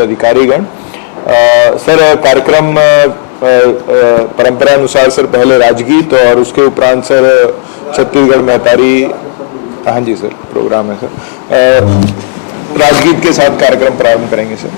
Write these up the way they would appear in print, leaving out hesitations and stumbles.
अधिकारीगण। सर कार्यक्रम परंपरानुसार सर पहले राजगीत और उसके उपरांत सर छत्तीसगढ़ महतारी, हाँ जी सर प्रोग्राम है सर, राजगीत के साथ कार्यक्रम प्रारंभ करेंगे सर।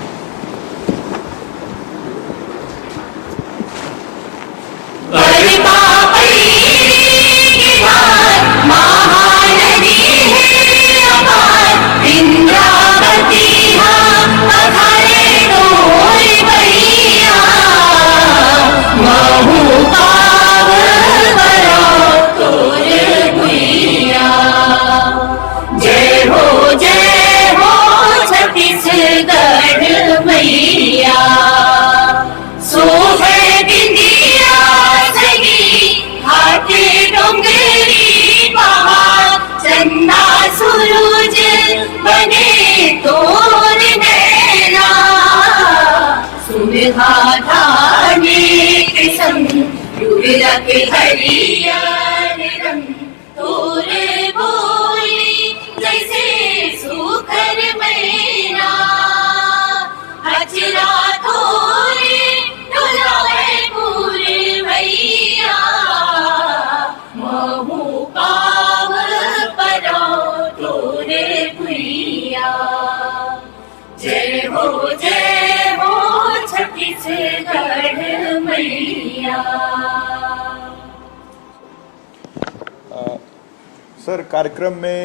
सर कार्यक्रम में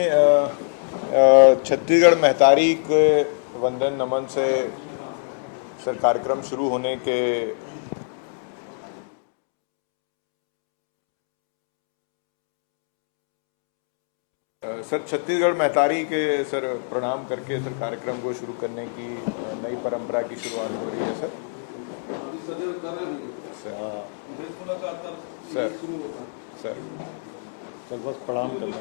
छत्तीसगढ़ महतारी के वंदन नमन से सर कार्यक्रम शुरू होने के सर छत्तीसगढ़ महतारी के सर प्रणाम करके सर कार्यक्रम को शुरू करने की नई परंपरा की शुरुआत हो रही है सर। सर सर सर बस प्रणाम करना।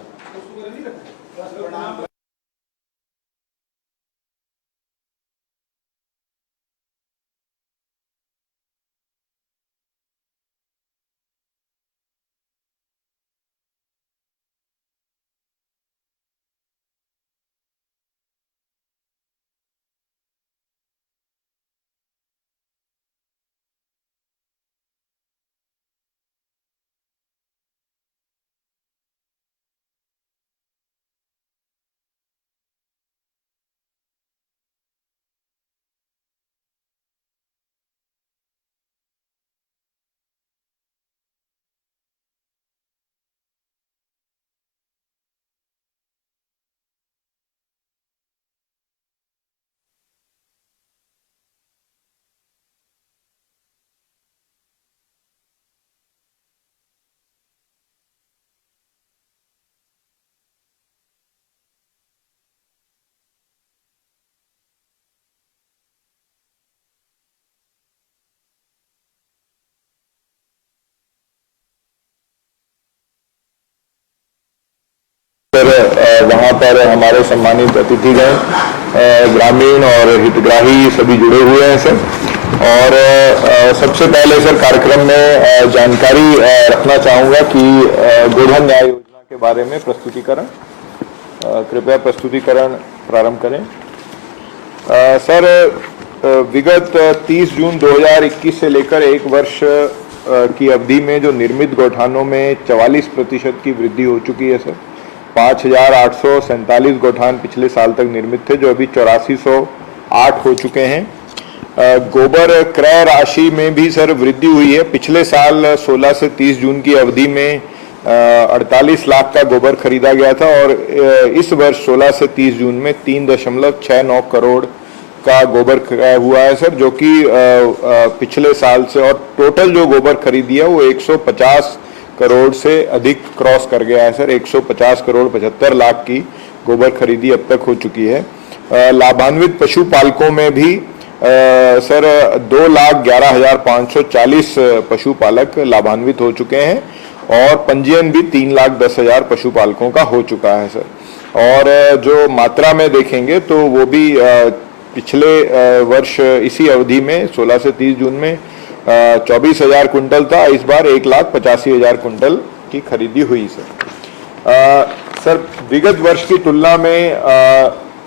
वहाँ पर हमारे सम्मानित अतिथिगण, ग्रामीण और हितग्राही सभी जुड़े हुए हैं सर। और सबसे पहले सर कार्यक्रम में जानकारी रखना चाहूँगा कि गोधन न्याय योजना के बारे में प्रस्तुतिकरण, कृपया प्रस्तुतिकरण प्रारंभ करें। सर विगत 30 जून 2021 से लेकर एक वर्ष की अवधि में जो निर्मित गौठानों में 44% की वृद्धि हो चुकी है सर। 5,847 गौठान पिछले साल तक निर्मित थे जो अभी 8408 हो चुके हैं। गोबर क्रय राशि में भी सर वृद्धि हुई है। पिछले साल 16 से 30 जून की अवधि में 48 लाख का गोबर खरीदा गया था और इस वर्ष 16 से 30 जून में 3.69 करोड़ का गोबर क्रय हुआ है सर, जो कि पिछले साल से, और टोटल जो गोबर खरीदी है वो 150 करोड़ से अधिक क्रॉस कर गया है सर। 150 करोड़ 75 लाख की गोबर खरीदी अब तक हो चुकी है। लाभान्वित पशुपालकों में भी सर 2,11,540 पशुपालक लाभान्वित हो चुके हैं और पंजीयन भी 3,10,000 पशुपालकों का हो चुका है सर। और जो मात्रा में देखेंगे तो वो भी पिछले वर्ष इसी अवधि में 16 से 30 जून में 24,000 कुंटल था, इस बार 1,85,000 कुंटल की खरीदी हुई सर। सर विगत वर्ष की तुलना में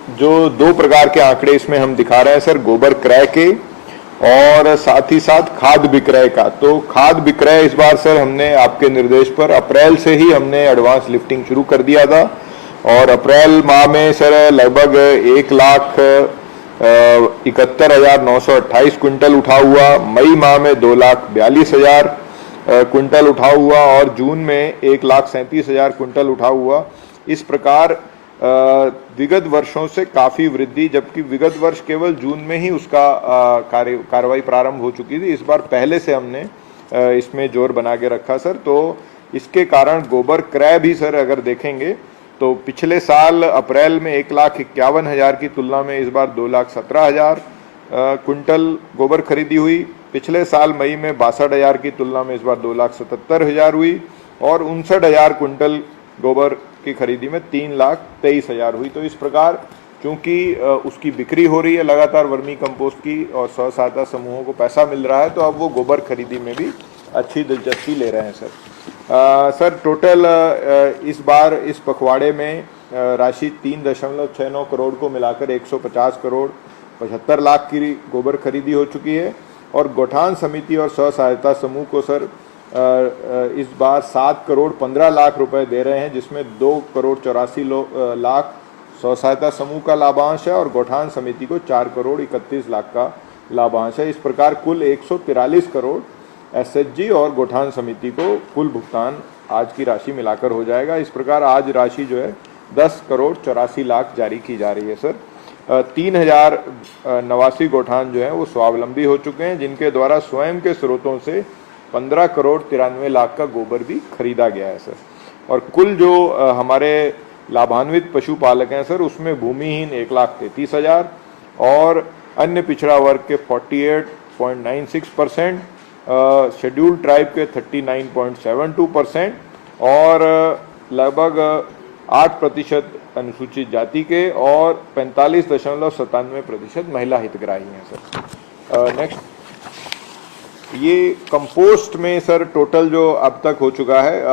जो दो प्रकार के आंकड़े इसमें हम दिखा रहे हैं सर, गोबर क्रय के और साथ ही साथ खाद विक्रय का। तो खाद विक्रय इस बार सर हमने आपके निर्देश पर अप्रैल से ही हमने एडवांस लिफ्टिंग शुरू कर दिया था और अप्रैल माह में सर लगभग 1,71,928 क्विंटल उठा हुआ, मई माह में 2,42,000 क्विंटल उठा हुआ और जून में 1,37,000 क्विंटल उठा हुआ। इस प्रकार विगत वर्षों से काफी वृद्धि, जबकि विगत वर्ष केवल जून में ही उसका कार्रवाई प्रारंभ हो चुकी थी। इस बार पहले से हमने इसमें जोर बना के रखा सर। तो इसके कारण गोबर क्रय भी सर अगर देखेंगे तो पिछले साल अप्रैल में 1,51,000 की तुलना में इस बार 2,17,000 क्विंटल गोबर खरीदी हुई। पिछले साल मई में 62,000 की तुलना में इस बार 2,77,000 हुई और 59,000 क्विंटल गोबर की खरीदी में 3,23,000 हुई। तो इस प्रकार चूंकि उसकी बिक्री हो रही है लगातार वर्मी कंपोस्ट की और स्व सहायता समूहों को पैसा मिल रहा है, तो अब वो गोबर खरीदी में भी अच्छी दिलचस्पी ले रहे हैं सर। सर टोटल इस बार इस पखवाड़े में राशि 3.69 करोड़ को मिलाकर 150 करोड़ 75 लाख की गोबर खरीदी हो चुकी है और गौठान समिति और स्व सहायता समूह को सर इस बार 7 करोड़ 15 लाख रुपए दे रहे हैं, जिसमें 2 करोड़ 84 लाख स्व सहायता समूह का लाभांश है और गौठान समिति को 4 करोड़ 31 लाख का लाभांश है। इस प्रकार कुल 143 करोड़ एसएचजी और गौठान समिति को कुल भुगतान आज की राशि मिलाकर हो जाएगा। इस प्रकार आज राशि जो है 10 करोड़ 84 लाख जारी की जा रही है सर। 3,089 गौठान जो है वो स्वावलंबी हो चुके हैं, जिनके द्वारा स्वयं के स्रोतों से 15 करोड़ 93 लाख का गोबर भी खरीदा गया है सर। और कुल जो हमारे लाभान्वित पशुपालक हैं सर, उसमें भूमिहीन 1,33,000 और अन्य पिछड़ा वर्ग के 48.96%, शेड्यूल्ड ट्राइब के 39.72% और लगभग 8% अनुसूचित जाति के और 45.97% महिला हितग्राही हैं सर। नेक्स्ट, ये कंपोस्ट में सर टोटल जो अब तक हो चुका है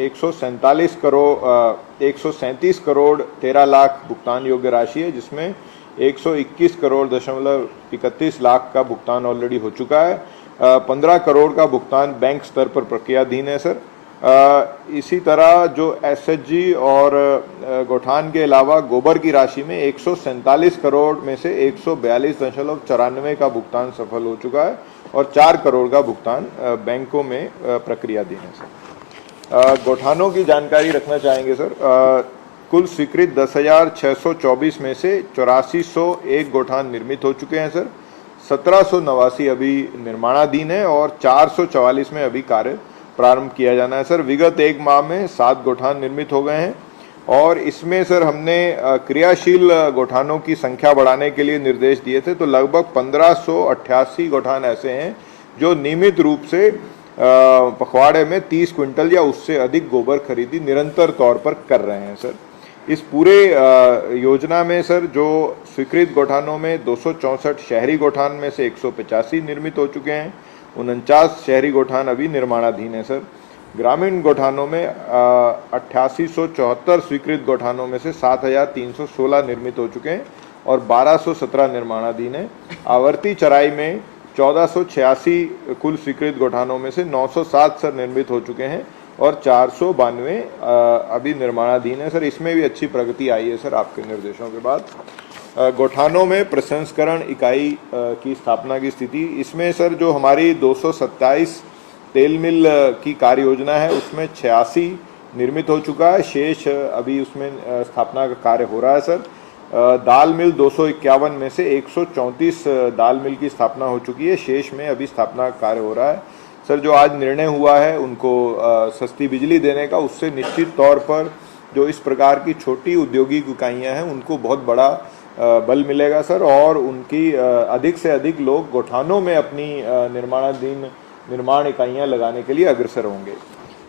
137 करोड़ 13 लाख भुगतान योग्य राशि है, जिसमें 121 करोड़ 31 लाख का भुगतान ऑलरेडी हो चुका है। 15 करोड़ का भुगतान बैंक स्तर पर प्रक्रियाधीन है सर। इसी तरह जो एसएचजी और गौठान के अलावा गोबर की राशि में 147 करोड़ में से 142.94 का भुगतान सफल हो चुका है और 4 करोड़ का भुगतान बैंकों में प्रक्रियाधीन है सर। गौठानों की जानकारी रखना चाहेंगे सर। कुल स्वीकृत 10,624 में से 8401 गौठान निर्मित हो चुके हैं सर। 1789 अभी निर्माणाधीन है और 444 में अभी कार्य प्रारंभ किया जाना है सर। विगत एक माह में 7 गौठान निर्मित हो गए हैं और इसमें सर हमने क्रियाशील गौठानों की संख्या बढ़ाने के लिए निर्देश दिए थे। तो लगभग 1588 गौठान ऐसे हैं जो नियमित रूप से पखवाड़े में 30 क्विंटल या उससे अधिक गोबर खरीदी निरंतर तौर पर कर रहे हैं सर। इस पूरे योजना में सर जो स्वीकृत गौठानों में 264 शहरी गौठान में से 185 निर्मित हो चुके हैं, 49 शहरी गौठान अभी निर्माणाधीन है सर। ग्रामीण गौठानों में 8874 स्वीकृत गौठानों में से 7316 निर्मित हो चुके हैं और 1217 निर्माणाधीन है। आवर्ती चराई में 1486 कुल स्वीकृत गौठानों में से 907 सर निर्मित हो चुके हैं और 492 अभी निर्माणाधीन है सर। इसमें भी अच्छी प्रगति आई है सर आपके निर्देशों के बाद। गौठानों में प्रसंस्करण इकाई की स्थापना की स्थिति, इसमें सर जो हमारी 227 तेल मिल की कार्य योजना है उसमें 86 निर्मित हो चुका है, शेष अभी उसमें स्थापना का कार्य हो रहा है सर। दाल मिल 251 में से 134 दाल मिल की स्थापना हो चुकी है, शेष में अभी स्थापना का कार्य हो रहा है सर। जो आज निर्णय हुआ है उनको सस्ती बिजली देने का, उससे निश्चित तौर पर जो इस प्रकार की छोटी औद्योगिक इकाइयाँ हैं उनको बहुत बड़ा बल मिलेगा सर और उनकी अधिक से अधिक लोग गौठानों में अपनी निर्माण इकाइयाँ लगाने के लिए अग्रसर होंगे।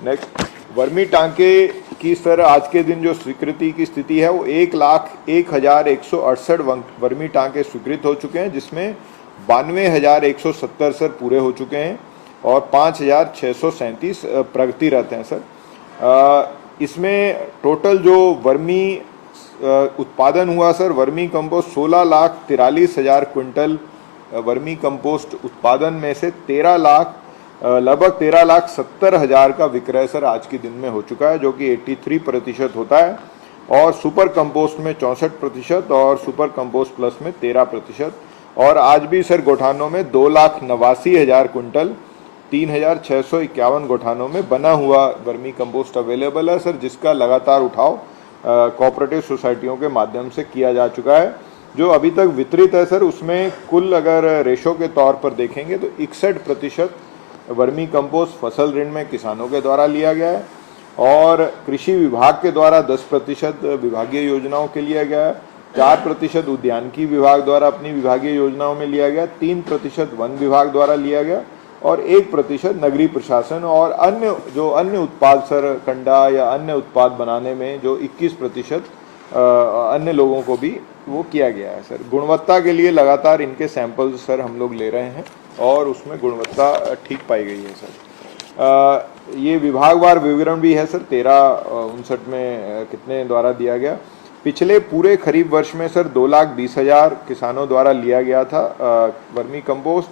नेक्स्ट, वर्मी टांके की सर आज के दिन जो स्वीकृति की स्थिति है वो 1,01,168 वर्मी टांके स्वीकृत हो चुके हैं, जिसमें 92,170 सर पूरे हो चुके हैं और 5,637 प्रगतिरत हैं सर। इसमें टोटल जो वर्मी उत्पादन हुआ sir vermi compost 16,43,000 quintal vermi compost उत्पादन में से 13 लाख लगभग 13,70,000 का विक्रय सर आज के दिन में हो चुका है, जो कि 83% होता है। और सुपर कंपोस्ट में 64% और सुपर कंपोस्ट प्लस में 13%। और आज भी सर गोठानों में 2,89,000 क्विंटल 3,651 गोठानों में बना हुआ वर्मी कंपोस्ट अवेलेबल है सर, जिसका लगातार उठाव कोऑपरेटिव सोसाइटियों के माध्यम से किया जा चुका है। जो अभी तक वितरित है सर, उसमें कुल अगर रेशो के तौर पर देखेंगे तो 61% वर्मी कंपोस्ट फसल ऋण में किसानों के द्वारा लिया गया है, और कृषि विभाग के द्वारा 10% विभागीय योजनाओं के लिया गया है, 4% उद्यानिकी विभाग द्वारा अपनी विभागीय योजनाओं में लिया गया, 3% वन विभाग द्वारा लिया गया, और 1% नगरीय प्रशासन और अन्य उत्पाद सर कंडा या अन्य उत्पाद बनाने में जो 21% अन्य लोगों को भी वो किया गया है सर। गुणवत्ता के लिए लगातार इनके सैंपल्स सर हम लोग ले रहे हैं और उसमें गुणवत्ता ठीक पाई गई है सर। ये विभागवार विवरण भी है सर, 1359 में कितने द्वारा दिया गया। पिछले पूरे खरीफ वर्ष में सर 2,20,000 किसानों द्वारा लिया गया था वर्मी कंपोस्ट।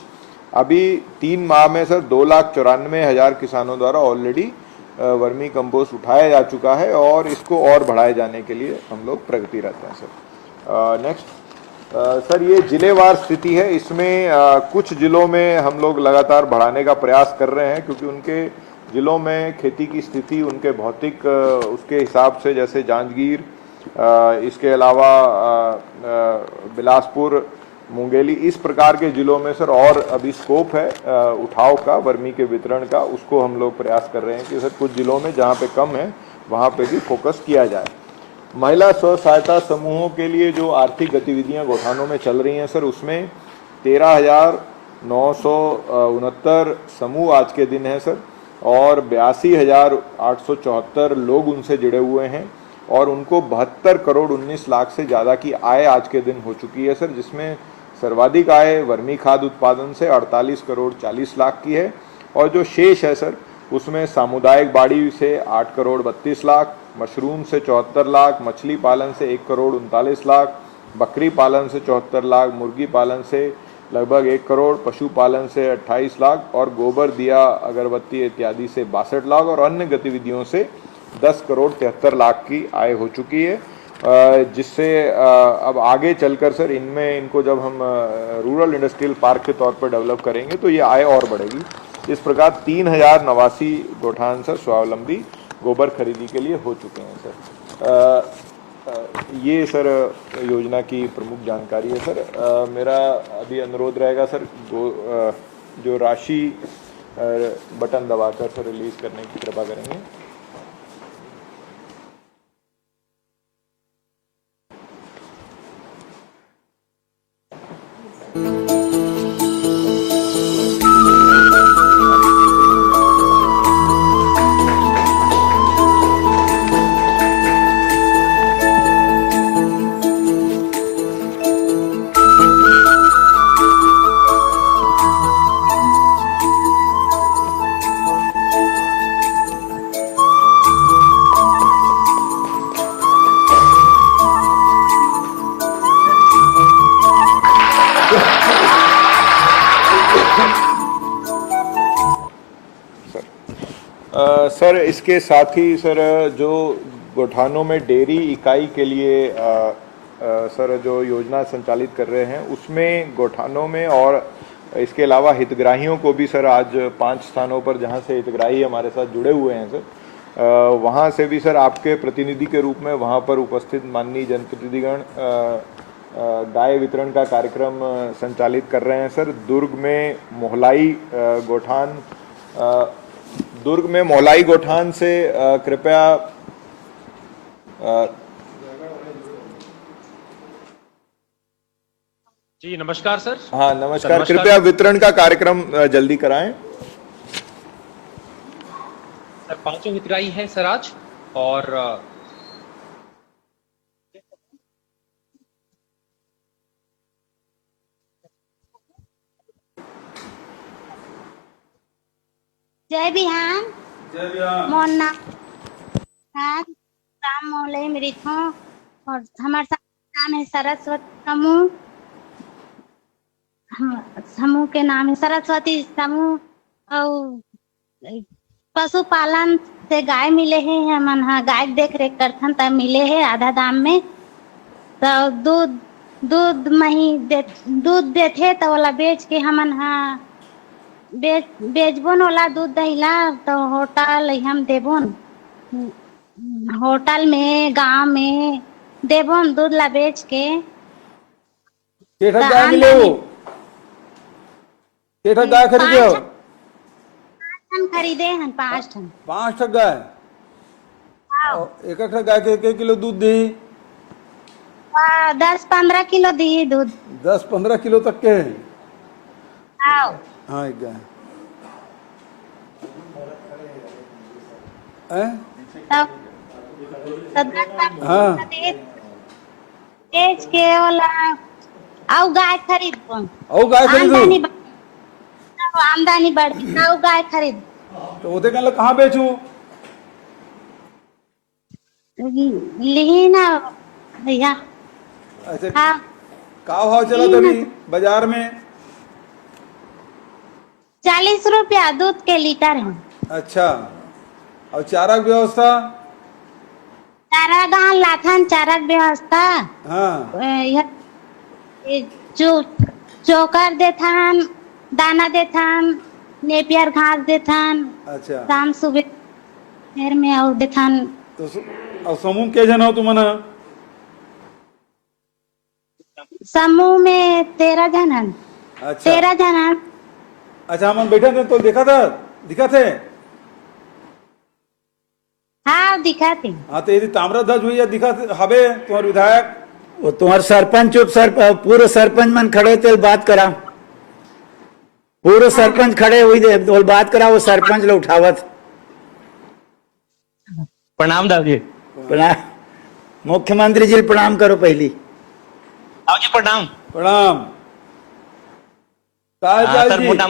अभी 3 माह में सर 2,94,000 किसानों द्वारा ऑलरेडी वर्मी कंपोस्ट उठाया जा चुका है, और इसको और बढ़ाए जाने के लिए हम लोग प्रगतिरत हैं सर। नेक्स्ट सर, ये जिलेवार स्थिति है। इसमें कुछ जिलों में हम लोग लगातार बढ़ाने का प्रयास कर रहे हैं, क्योंकि उनके जिलों में खेती की स्थिति उनके भौतिक उसके हिसाब से, जैसे जांजगीर, इसके अलावा बिलासपुर, मुंगेली, इस प्रकार के जिलों में सर और अभी स्कोप है उठाव का, वर्मी के वितरण का। उसको हम लोग प्रयास कर रहे हैं कि सर कुछ जिलों में जहाँ पे कम है वहाँ पे भी फोकस किया जाए। महिला स्व सहायता समूहों के लिए जो आर्थिक गतिविधियां गोठानों में चल रही हैं सर, उसमें 13,969 समूह आज के दिन है सर, और 82,874 लोग उनसे जुड़े हुए हैं, और उनको 72 करोड़ 19 लाख से ज़्यादा की आय आज के दिन हो चुकी है सर, जिसमें सर्वाधिक आय वर्मी खाद उत्पादन से 48 करोड़ 40 लाख की है, और जो शेष है सर उसमें सामुदायिक बाड़ी से 8 करोड़ 32 लाख, मशरूम से 74 लाख, मछली पालन से 1 करोड़ 39 लाख, बकरी पालन से 74 लाख, मुर्गी पालन से लगभग 1 करोड़, पशुपालन से 28 लाख, और गोबर, दिया, अगरबत्ती इत्यादि से 62 लाख, और अन्य गतिविधियों से 10 करोड़ 73 लाख की आय हो चुकी है। जिससे अब आगे चलकर सर इनको जब हम रूरल इंडस्ट्रियल पार्क के तौर पर डेवलप करेंगे तो ये आय और बढ़ेगी। इस प्रकार 3,089 गोठान सर स्वावलंबी गोबर खरीदी के लिए हो चुके हैं सर। ये सर योजना की प्रमुख जानकारी है सर। मेरा अभी अनुरोध रहेगा सर जो राशि बटन दबाकर सर रिलीज करने की कृपा करेंगे। सर इसके साथ ही सर जो गोठानों में डेयरी इकाई के लिए सर जो योजना संचालित कर रहे हैं उसमें गोठानों में और इसके अलावा हितग्राहियों को भी सर आज 5 स्थानों पर जहां से हितग्राही हमारे साथ जुड़े हुए हैं सर, वहां से भी सर आपके प्रतिनिधि के रूप में वहां पर उपस्थित माननीय जनप्रतिनिधिगण गाय वितरण का कार्यक्रम संचालित कर रहे हैं सर। दुर्ग में मोहलाई गोठान से कृपया जी नमस्कार सर। हाँ नमस्कार, कृपया वितरण का कार्यक्रम जल्दी कराएं। सर 5 हितग्राही हैं सर आज, और जय बिहान मोहन्ना राम मोहल्ले मृथों और हमारा नाम है सरस्वती समूह। समूह के नाम है सरस्वती समूह। और पशुपालन से गाय मिले हैं, हमन हाँ गाय देख रेख करथन तब मिले हैं आधा दाम में। तो दूध दूध मही दूध देथे तो वाला बेच के हमन हाँ बेचबोन वाला दूध दहिला तो होटल हम देबोन, होटल में गांव में देबोन दूध ला बेच के। केठा तो गाय मिले हो? केठा गाय खरीदे हो? 5 ठन खरीदे हैं, 5 ठन। 5 ठन गाय। और एक एक गाय के 1 किलो दूध दी? 10-15 किलो दी दूध। 10-15 किलो तक के हैं? हाँ। हाँ एक गाय हैं? हाँ बेच के वाला और गाय खरीद कौन और गाय खरीदू? आमदनी बढ़ और गाय खरीद तो वो कहने लगा कहाँ बेचू? ली ना भैया। ऐसे हाँ का भाव चला तभी बाजार में? 40 रुपया दूध के लीटर है। अच्छा, और चारा की व्यवस्था? चारा गाँव लाथन चारा की व्यवस्था। हाँ चोकर देथन, दाना देथन, नेपियर घास देथन। अच्छा, शाम सुबह फिर में और देथन। तो और समूह के जन हो तुम? समूह में 13 जन हैं। अच्छा 13 जन हैं। अच्छा, हम बैठे थे तो दिखा थे। हाँ दिखा थे। हाँ तो यदि ताम्रध्वज भैया दिखा हवे तुम्हारे विधायक? वो तुम्हारे सरपंच पूरे सरपंच मन खड़े थे, बात करा। पूरे सरपंच खड़े हुई थे, बोल बात करा। वो सरपंच लोग उठावत। प्रणाम दादी। प्रणाम। मुख्यमंत्री जी प्रणाम करो पहली। आओ जी प्रणाम। प्रणाम। सर मोटा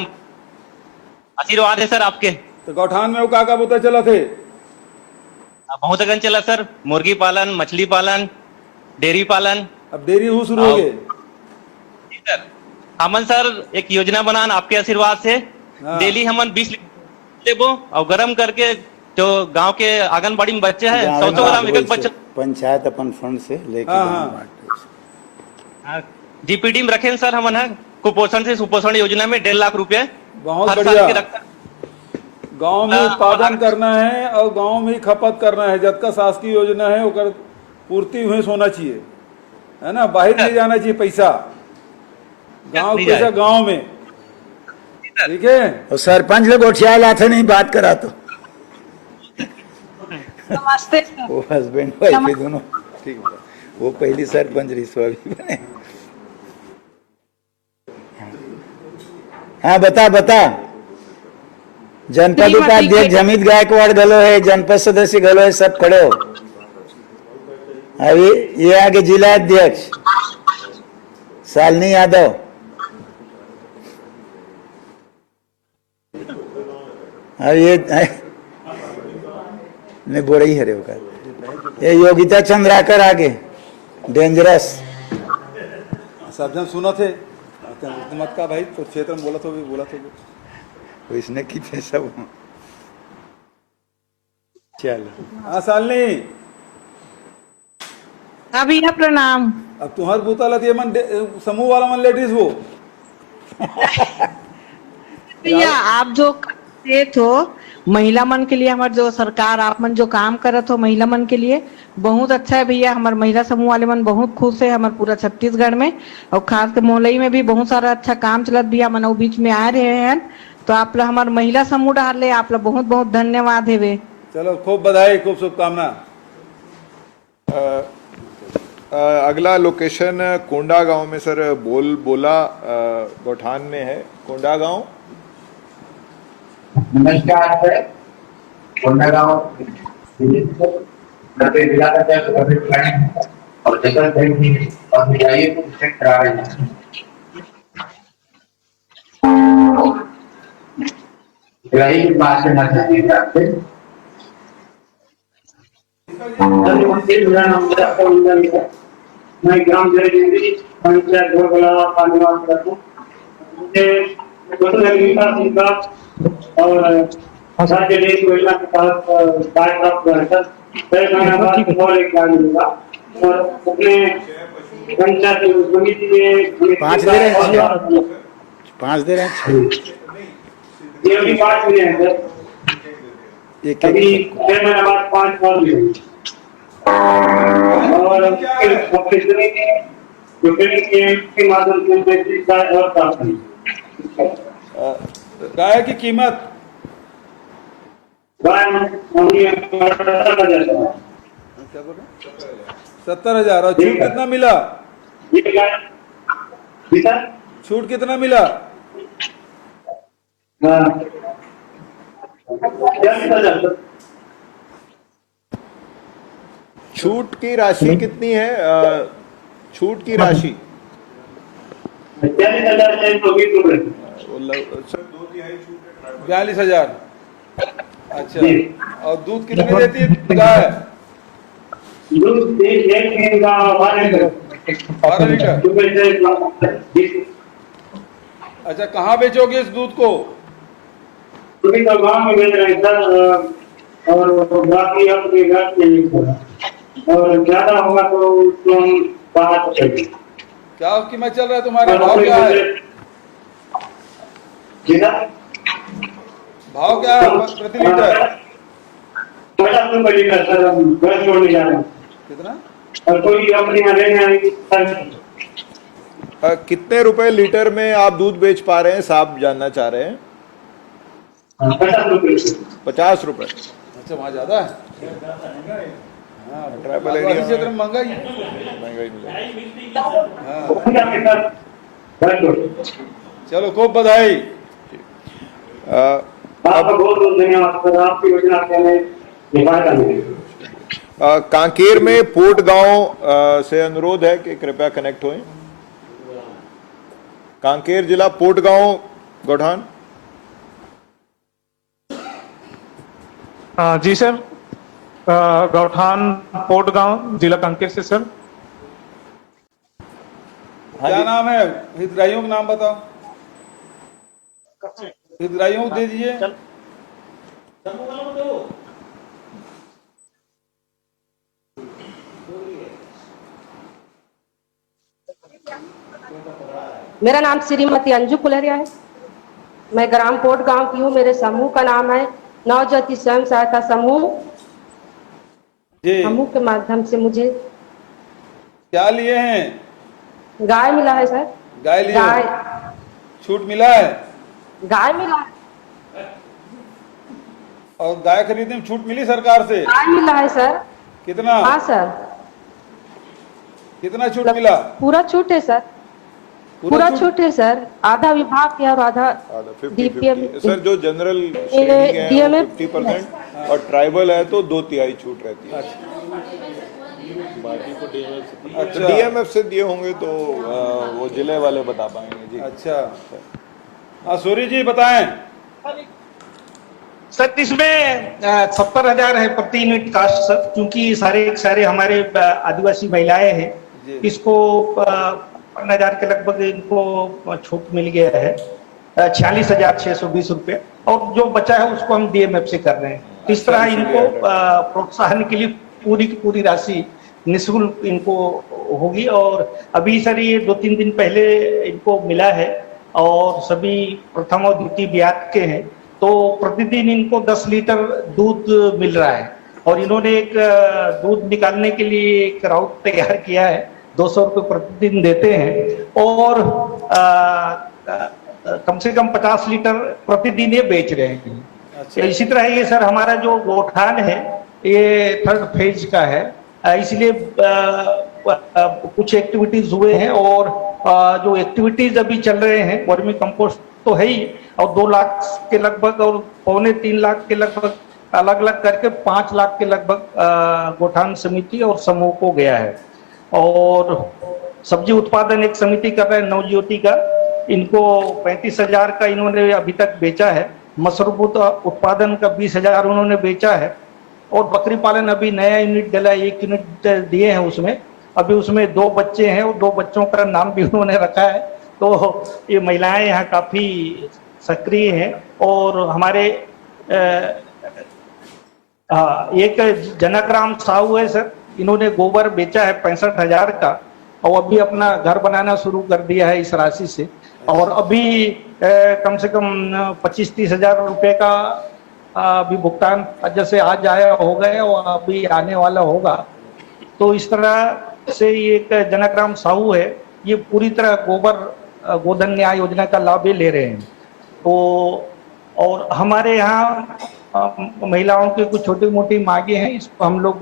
आशीर्वाद है सर आपके। तो गौठान में वो काका बोता चला थे? बहुत अगन चला सर, मुर्गी पालन, मछली पालन, डेयरी पालन। अब डेयरी हो शुरू हो गए? जी सर, हमन सर एक योजना बनान आपके आशीर्वाद से। हाँ। डेली हमन 20 लीटर लेबो और गर्म करके जो गांव के आंगनबाड़ी में बच्चे हैं 100 ग्राम एक बच्चा पंचायत अपन फंड से लेके हाँ, हाँ। जीपीडी में रखे सर हमन है। कुपोषण से सुपोषण योजना में 1.5 लाख रुपए बहुत हर बढ़िया। साल के रखता। गांव में उत्पादन करना है और गांव में ही खपत करना है। जब का शासकीय योजना है वो पूर्ति हुए होना चाहिए, है ना? बाहर नहीं जाना चाहिए पैसा, गांव पैसा गांव में। ठीक है। और सरपंच लोग उठिया लाते नहीं बात करा तो। नमस्ते। वो हस्बैंड वाइफ दोनों ठीक है। वो पहली सरपंच रही सो अभी बने। हाँ बता। जनपद उपाध्यक्ष जमित गायकवाड़ गलो है, जनपद सदस्य गलो है, सब खड़े हो। अभी ये आगे जिला अध्यक्ष शालिनी यादव। अब ये नहीं बोल रही है रे होगा। ये योगिता चंद्राकर आगे डेंजरस। सब जन सुना थे मत का भाई, तो क्षेत्र में बोला तो इसने की थे सब। चल हाँ शालिनी, भैया प्रणाम। अब तुम्हारे बुता ये मन समूह वाला मन लेडीज वो भैया आप जो करते हो महिला मन के लिए, हमारे जो सरकार आप मन जो काम करत हो महिला मन के लिए बहुत अच्छा है भैया। हमारे महिला समूह वाले मन बहुत खुश है हमारे पूरा छत्तीसगढ़ में, और खास कर मोलई में भी बहुत सारा अच्छा काम चलत भैया। मन बीच में आ रहे हैं तो आप लोग हमारे महिला समूह डाल ले, आप लोग बहुत बहुत धन्यवाद है वे। चलो खूब बधाई, खूब शुभकामना। अगला लोकेशन कोंडा गांव में सर बोला गौठान में है। कोंडा गांव। नमस्कार सर, कोंडागांव और जगह और मिलाइए को चेक करा रहे हैं। के पास करना चाहिए आपसे। मेरा नाम है, मैं ग्राम जयदेवी पंचायत घोरबला का निवास करता हूँ। मुझे सिंह का और राज्य देश योजना के तहत कार्ड प्राप्त हुआ है सर। 6 महीने बाद और एक कार्ड मिलेगा और अपने पंचायत समिति में 5 दे रहे हैं 5 दे रहे हैं ये अभी 5 मिले हैं सर। एक अभी 6 महीने बाद 5 और मिलेंगे और ऑफिसरी के जो के माध्यम से बेसिक कार्ड और प्राप्त करेंगे। गाय की कीमत गाय में 70,000 और छूट कितना मिला? ये गाय सर छूट कितना मिला? हाँ 40,000 सर। छूट की राशि कितनी है? छूट की राशि 40,420 रुपए। 42,000। अच्छा, और दूध कितनी देती है गाय? दूध एक दिन का 12 लीटर। 12 लीटर। अच्छा, कहाँ बेचोगे इस दूध को? अभी तो गाँव में बेच रहे हैं सर और बाकी अपने घर पे नहीं होगा और ज्यादा होगा तो हम बाहर चलेंगे। क्या कीमत चल रहा है तुम्हारे? भाव क्या है? भाव क्या है प्रति लीटर? 50 रुपए लीटर सर। हम घर छोड़ने जा रहे हैं। कितना? और कोई अपने यहाँ लेने आएंगे कितने रुपए लीटर में आप दूध बेच पा रहे हैं साहब जानना चाह रहे हैं? 50 रुपए। 50 रुपए। अच्छा, वहाँ ज्यादा है। हाँ, ट्राइबल एरिया क्षेत्र में महंगाई चलो, खूब बधाई। आपका बहुत बहुत धन्यवाद सर। आपकी योजना से हमें फायदा मिलेगा। कांकेर में पोर्ट गांव से अनुरोध है कि कृपया कनेक्ट होएं। कांकेर जिला पोर्ट गांव गौठान। जी सर, गौठान पोर्ट गांव जिला कांकेर से सर। क्या नाम है? हितग्राहियों का नाम बताओ। हितग्राहियों को दे दीजिए। मेरा नाम श्रीमती अंजू कुलरिया है। मैं ग्राम पोर्ट गांव की हूँ। मेरे समूह का नाम है नवज्योति स्वयं सहायता समूह। समूह के माध्यम से मुझे क्या लिए हैं? गाय मिला है सर। गाय लिए? गाय छूट मिला है? गाय मिला है। और गाय खरीदने में छूट मिली सरकार से? गाय मिला है सर। कितना? हाँ सर। कितना छूट मिला? पूरा छूट है सर। पूरा छूट है सर। आधा विभाग के और आधा 50-50। सर जो जनरल श्रेणी है 50% और ट्राइबल है तो 2/3 छूट रहती है। बाकी को डीएमएफ से दिए होंगे तो वो जिले वाले बता पाएंगे जी। अच्छा, सूरी जी बताएं। सर इसमें 70,000 है प्रति यूनिट कास्ट सर, क्योंकि सारे हमारे आदिवासी महिलाएं हैं। इसको 50,000 के लगभग इनको छूट मिल गया है। 46,620 रुपए और जो बचा है उसको हम डीएमएफ से कर रहे हैं। इस तरह इनको प्रोत्साहन के लिए पूरी की पूरी राशि निःशुल्क इनको होगी। और अभी सर ये 2-3 दिन पहले इनको मिला है और सभी प्रथम और द्वितीय ब्याज के हैं, तो प्रतिदिन इनको 10 लीटर दूध मिल रहा है। और इन्होंने एक दूध निकालने के लिए एक राउट तैयार किया है। 200 रुपये प्रतिदिन देते हैं और कम से कम 50 लीटर प्रतिदिन ये बेच रहे हैं। अच्छा। इसी तरह ये सर हमारा जो गौठान है ये 3rd फेज का है, इसलिए कुछ एक्टिविटीज हुए हैं और जो एक्टिविटीज अभी चल रहे हैं वर्मी कंपोस्ट तो है ही, और 2 लाख के लगभग और 2.25-3 लाख के लगभग अलग अलग करके 5 लाख के लगभग गौठान समिति और समूह को गया है। और सब्जी उत्पादन एक समिति कर रहे हैं नवज्योति का, इनको 35,000 का इन्होंने अभी तक बेचा है। मशरूब उत्पादन का 20,000 उन्होंने बेचा है और बकरी पालन अभी नया यूनिट डला, 1 यूनिट दिए हैं उसमें। अभी उसमें 2 बच्चे हैं और 2 बच्चों का नाम भी उन्होंने रखा है। तो ये महिलाएं यहाँ काफी सक्रिय हैं। और हमारे एक जनकराम साहू है सर, इन्होंने गोबर बेचा है 65,000 का और अभी अपना घर बनाना शुरू कर दिया है इस राशि से। और अभी कम से कम 25-30 हजार रुपए का अभी भुगतान जैसे आज आया हो गया और अभी आने वाला होगा। तो इस तरह से ये एक जनकराम साहू है, ये पूरी तरह गोधन न्याय योजना का लाभ ले रहे हैं। तो और हमारे यहाँ महिलाओं की कुछ छोटी मोटी मांगे हैं, इसको हम लोग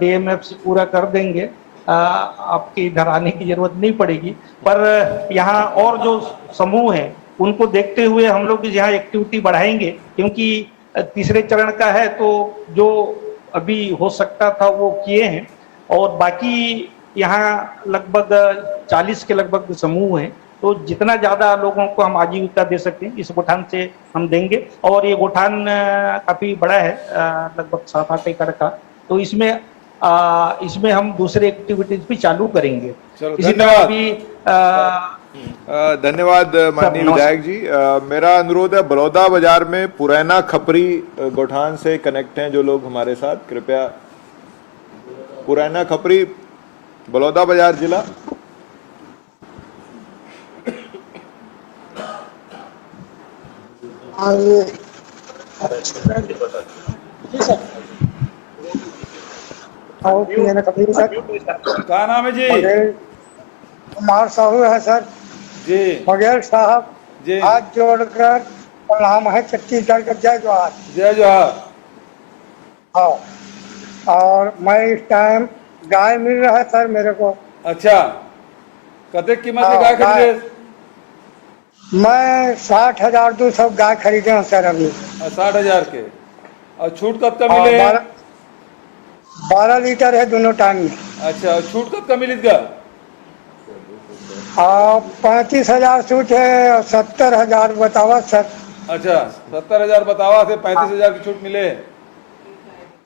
DMF से पूरा कर देंगे। आपके इधर आने की जरूरत नहीं पड़ेगी। पर यहाँ और जो समूह हैं उनको देखते हुए हम लोग यहाँ एक्टिविटी बढ़ाएंगे, क्योंकि तीसरे चरण का है। तो जो अभी हो सकता था वो किए हैं और बाकी यहाँ लगभग 40 के लगभग समूह हैं। तो जितना ज्यादा लोगों को हम आजीविका दे सकते हैं इस गोठान से हम देंगे। और ये गोठान काफी बड़ा है, लगभग 7-8 एकड़ का। तो इसमें हम दूसरे एक्टिविटीज भी चालू करेंगे। इसी तरह भी धन्यवाद माननीय विधायक जी। मेरा अनुरोध है, बलौदा बाजार में पुराना खपरी गोठान से कनेक्ट हैं जो लोग हमारे साथ, कृपया। पुराना खपरी, बलौदा बाजार जिला। क्या नाम है जी? कुमार साहू है सर जी। बघेल साहब जी, हाथ जोड़कर प्रणाम है। छत्तीसगढ़ का जय जोहार। जय जोहार। हाँ, और मैं इस टाइम गाय मिल रहा है सर मेरे को। अच्छा, कते कीमत की गाय खरीदे? मैं 60,200 गाय खरीदे हूँ सर अभी। 60,000 के। और छूट कब तक मिले? 12 लीटर है दोनों टाइम में। अच्छा, और छूट कब तक मिलेगा? 35,000 छूट है और 70,000 बतावा सर। अच्छा, 70,000 बतावा थे, 35,000 की छूट मिले।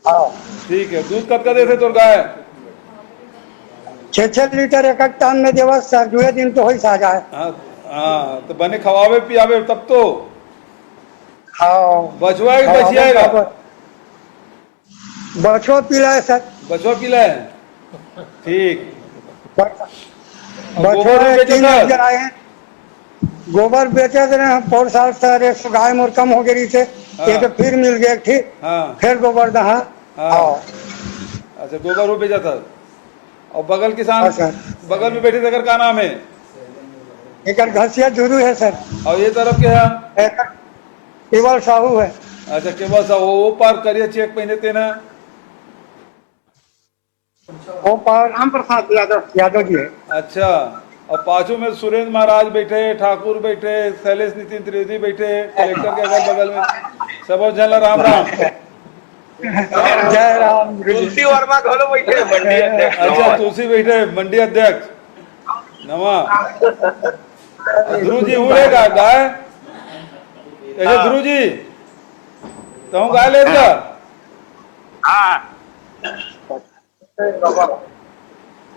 हाँ ठीक है। दूध कब का देते तो गाय? 6 लीटर एक टाइम में देवा सर। 2 दिन तो हो सा जाए। हाँ, तो बने खवावे पियावे तब तो। हाँ, बछुआ की बचियाएगा? बछुआ पिलाए सर। बछुआ पिलाए, ठीक। बछुआ 3,000 आए हैं। गोबर बेचे थे हम पौर साल सर। 100 गाय मोर कम हो गई थे। ये तो फिर मिल गया, ठीक। फिर गोबर दहा। अच्छा, गोबर वो बेचा था। और बगल किसान बगल में बैठे थे, का नाम है? एक घसिया झुरू है सर। और ये तरफ के है? केवल साहू है। अच्छा, केवल साहू। वो पार करिए चेक पहने थे ना? वो पार राम प्रसाद यादव जी है। अच्छा, और पाछू में सुरेंद्र महाराज बैठे, ठाकुर बैठे, शैलेश नितिन त्रिवेदी बैठे, कलेक्टर के अगल बगल में सब जन। राम राम। जय राम। तुलसी वर्मा घोलो बैठे मंडी अध्यक्ष। अच्छा, तुलसी बैठे मंडी अध्यक्ष। नवा ध्रुव जी हुएगा गाय? ऐसे ध्रुव जी तो गाय लेगा? हाँ।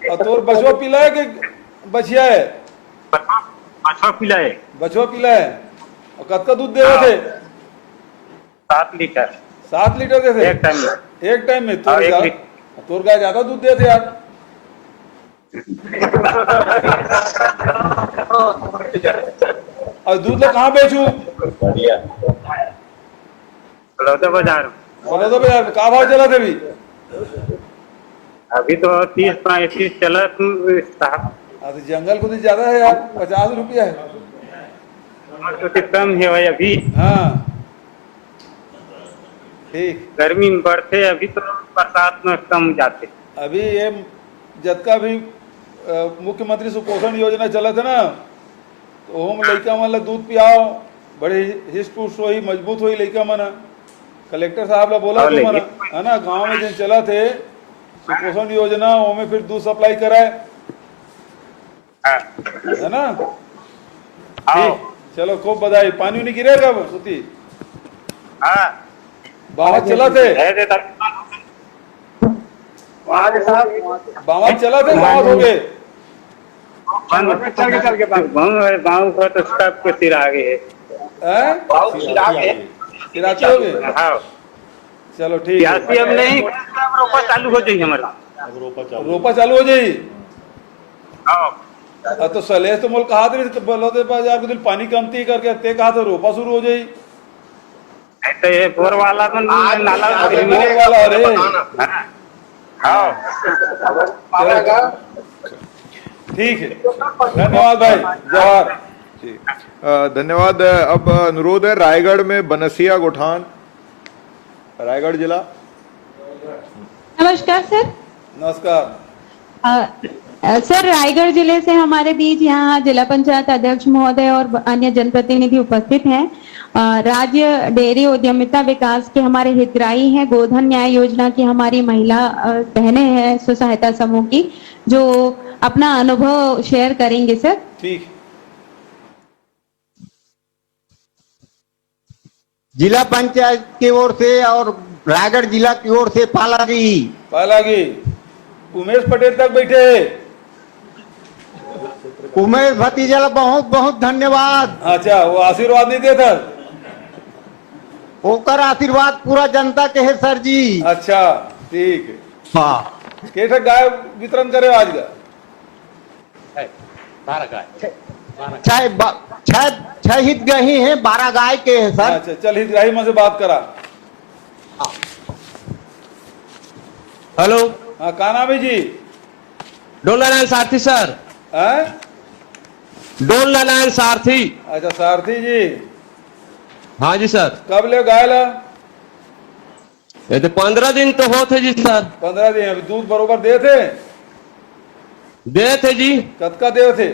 और तोर बछुआ पिला है कि बछिया है? बछुआ पिला है। बछुआ पिला है। और कब का दूध दे रहे थे? 7 लीटर। 7 लीटर दे थे एक टाइम में। एक टाइम में? तोर गाय ज्यादा दूध दे थे यार। और दूध लो कहाँ बेचू? बलौदा बाजार। बलौदा बाजार में क्या भाव चला थे अभी? अभी तो 30-35 चला साहब। तो जंगल को तो ज्यादा है यार, 50 रुपया है। तो कम है भाई अभी। हाँ, ठीक। गर्मी में बढ़ते, अभी तो बरसात में कम जाते। अभी ये जतका भी मुख्यमंत्री सुपोषण योजना चला था ना, तो हम लड़का मन दूध पियाओ, बड़े हिस्ट पुष्ट हुई, मजबूत हुई लड़का मन। कलेक्टर साहब ने बोला तो मन है ना, गांव में जिन चला थे सुपोषण योजना, में फिर दूध सप्लाई कराए है ना। ठीक, चलो खूब बधाई। पानी नहीं गिरेगा सुती? हाँ, बाहर चला थे वहाँ साहब बावत चला थे, बावत हो गए। गाँव का तो सब कुछ सिर आगे है। सिराते हो गए। हाँ चलो ठीक है। अब नहीं रोपा चालू हो जाएगी हमारा। रोपा चालू हो जाएगी। तो सलेस तो मोल कहा थे बोलो थे बाजार को दिल पानी कमती करके ते कहा तो रोपा शुरू हो जाएगी। तो ये बोर वाला तो नाला वाला अरे ठीक है, धन्यवाद भाई, जवाहर जी धन्यवाद। अब अनुरोध है रायगढ़ में बनसिया गोठान, रायगढ़ जिला। नमस्कार सर। नमस्कार सर, रायगढ़ जिले से हमारे बीच यहाँ जिला पंचायत अध्यक्ष महोदय और अन्य जनप्रतिनिधि उपस्थित हैं। राज्य डेयरी उद्यमिता विकास के हमारे हितग्राही हैं। गोधन न्याय योजना की हमारी महिला बहनें हैं स्व सहायता समूह की, जो अपना अनुभव शेयर करेंगे सर। ठीक। जिला पंचायत की ओर से और रायगढ़ जिला की ओर से पालागी उमेश पटेल तक बैठे। उमेश भतीजा बहुत बहुत धन्यवाद। अच्छा, वो आशीर्वाद नहीं देता, ओकर आशीर्वाद पूरा जनता के है सर जी। अच्छा ठीक है। हाँ, केठक गाय वितरण करे आज का 12 गाय, छह हितग्राही हैं, 12 गाय के हैं सर। अच्छा चल, हितग्राही में से बात करा। हेलो, हाँ का नाम है जी? डोलानारायण सारथी सर। डोलानारायण सारथी। अच्छा सारथी जी। हाँ जी सर। कब ले गाय ला? ये तो 15 दिन तो होते जी सर। 15 दिन। अभी दूध बरोबर दे थे जी। कतका दे थे?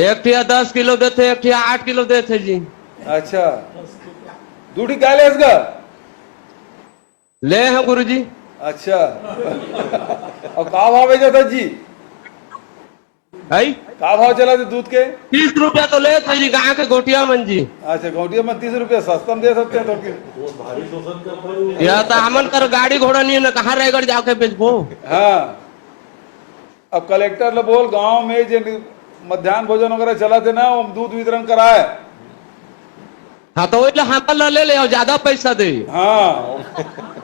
एक 10 किलो देते, एक 8 किलो देते जी। अच्छा, दूधी गाय ले इसका ले हैं गुरुजी। अच्छा अब का भाव है जाता जी? का भाव चला थे दूध के? 30 रुपया तो ले थे जी, गाय के गोटिया मन जी। अच्छा, गोटिया में 30 रुपया सस्ता में दे सकते हैं तो या तो हमन कर गाड़ी घोड़ा नहीं है ना, कहाँ रायगढ़ जाके बेचबो। हाँ, अब कलेक्टर ले बोल गांव में जो मध्याह्न भोजन वगैरह चला थे ना, वो दूध वितरण कराए। हाँ तो वही हम ले ले और ज्यादा पैसा दे। हाँ,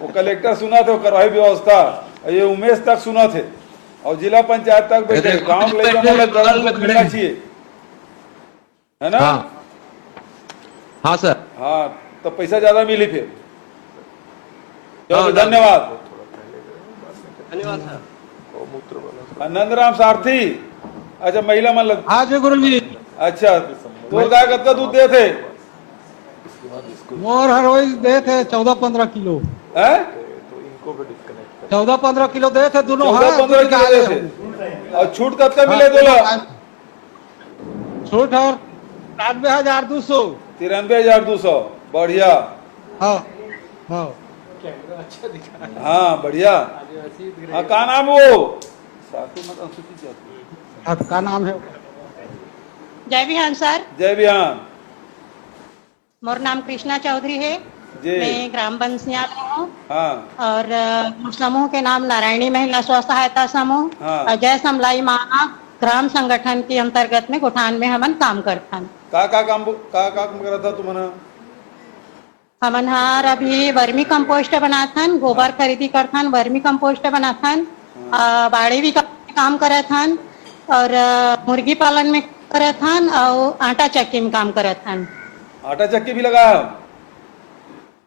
वो कलेक्टर सुना थे, करवाई व्यवस्था। ये उमेश तक सुना थे और जिला पंचायत तक बैठे। गाँव में मिलना चाहिए, है ना? हाँ सर। हाँ, तो पैसा ज्यादा मिली फिर। धन्यवाद। धन्यवाद सर। नंदराम सारथी। अच्छा, महिला मन लग। हाँ जी गुरु जी। अच्छा, तो गाय कतका दूध दे थे? मोर हर वही दे थे 14-15 किलो। 14-15 किलो दे थे दोनों। 14-15 किलो दे थे। और छूट कतका मिले दोला? छूट है 93,200। 93,200। बढ़िया। हाँ हाँ हाँ बढ़िया। हाँ, का नाम वो? का नाम है? जय बिहान सर। जय बिहान। मोर नाम कृष्णा चौधरी है। मैं ग्राम बंसिया में हूँ। हाँ। और समूह के नाम नारायणी महिला स्व सहायता समूह। हाँ। अजय समलाई माना ग्राम संगठन के अंतर्गत में गोठान में हमन काम करथन। का काम करा था तुम्हारा? हमन हार अभी वर्मी कंपोस्ट बनाथन, गोबर खरीदी करथन, वर्मी कंपोस्ट बनाथन, बाड़ी भी काम करथन और मुर्गी पालन में करथन और आटा चक्की में काम करथन। आटा चक्की भी लगाया?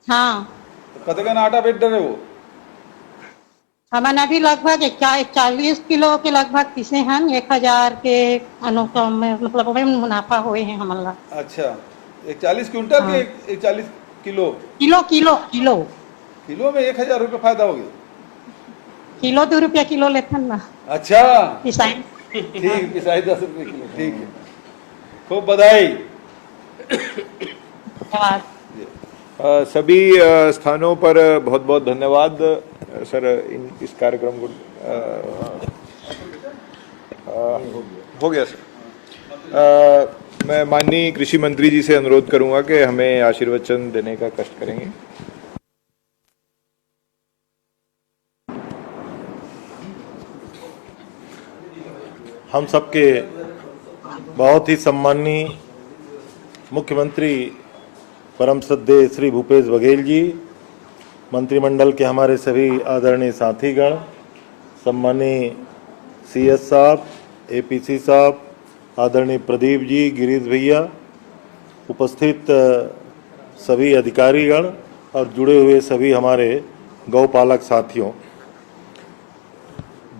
हाँ। तो कतगन आटा बेच रहे हो? हमन अभी लगभग 40 किलो के लगभग पीसे हैं। 1000 के अनुक्रम मतलब मुनाफा हुए हैं हमन ला। अच्छा, 40 क्विंटल के 40 किलो? किलो में 1000 रुपये फायदा हो गया। किलो 2 रुपया किलो लेथन ना। अच्छा, पिसाई ठीक, पिसाई 10 रुपये किलो। ठीक है, खूब बधाई। सभी स्थानों पर बहुत बहुत धन्यवाद सर। इस कार्यक्रम को हो गया सर। मैं माननीय कृषि मंत्री जी से अनुरोध करूंगा कि हमें आशीर्वचन देने का कष्ट करेंगे। हम सबके बहुत ही सम्माननीय मुख्यमंत्री परम श्रद्धेय श्री भूपेश बघेल जी, मंत्रिमंडल के हमारे सभी आदरणीय साथीगण, सम्माननीय सीएस साहब, एपीसी साहब, आदरणीय प्रदीप जी, गिरीश भैया, उपस्थित सभी अधिकारीगण और जुड़े हुए सभी हमारे गौपालक साथियों,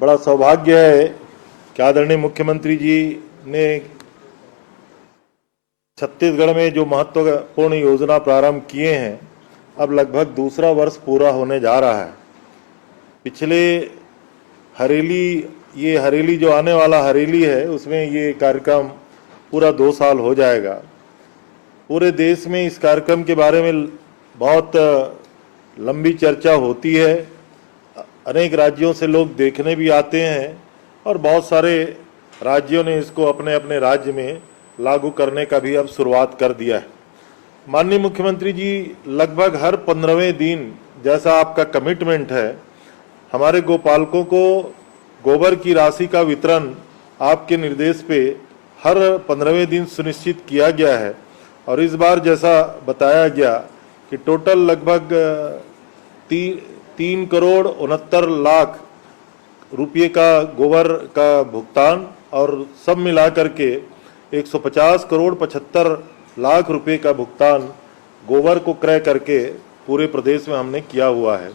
बड़ा सौभाग्य है कि आदरणीय मुख्यमंत्री जी ने छत्तीसगढ़ में जो महत्वपूर्ण योजना प्रारंभ किए हैं, अब लगभग दूसरा वर्ष पूरा होने जा रहा है। पिछले हरेली जो आने वाला हरेली है, उसमें ये कार्यक्रम पूरा 2 साल हो जाएगा। पूरे देश में इस कार्यक्रम के बारे में बहुत लंबी चर्चा होती है, अनेक राज्यों से लोग देखने भी आते हैं और बहुत सारे राज्यों ने इसको अपने अपने राज्य में लागू करने का भी अब शुरुआत कर दिया है। माननीय मुख्यमंत्री जी, लगभग हर 15वें दिन, जैसा आपका कमिटमेंट है, हमारे गोपालकों को गोबर की राशि का वितरण आपके निर्देश पे हर 15वें दिन सुनिश्चित किया गया है। और इस बार जैसा बताया गया कि टोटल लगभग 3 करोड़ 69 लाख रुपये का गोबर का भुगतान और सब मिला करके 150 करोड़ 75 लाख रुपए का भुगतान गोबर को क्रय करके पूरे प्रदेश में हमने किया हुआ है।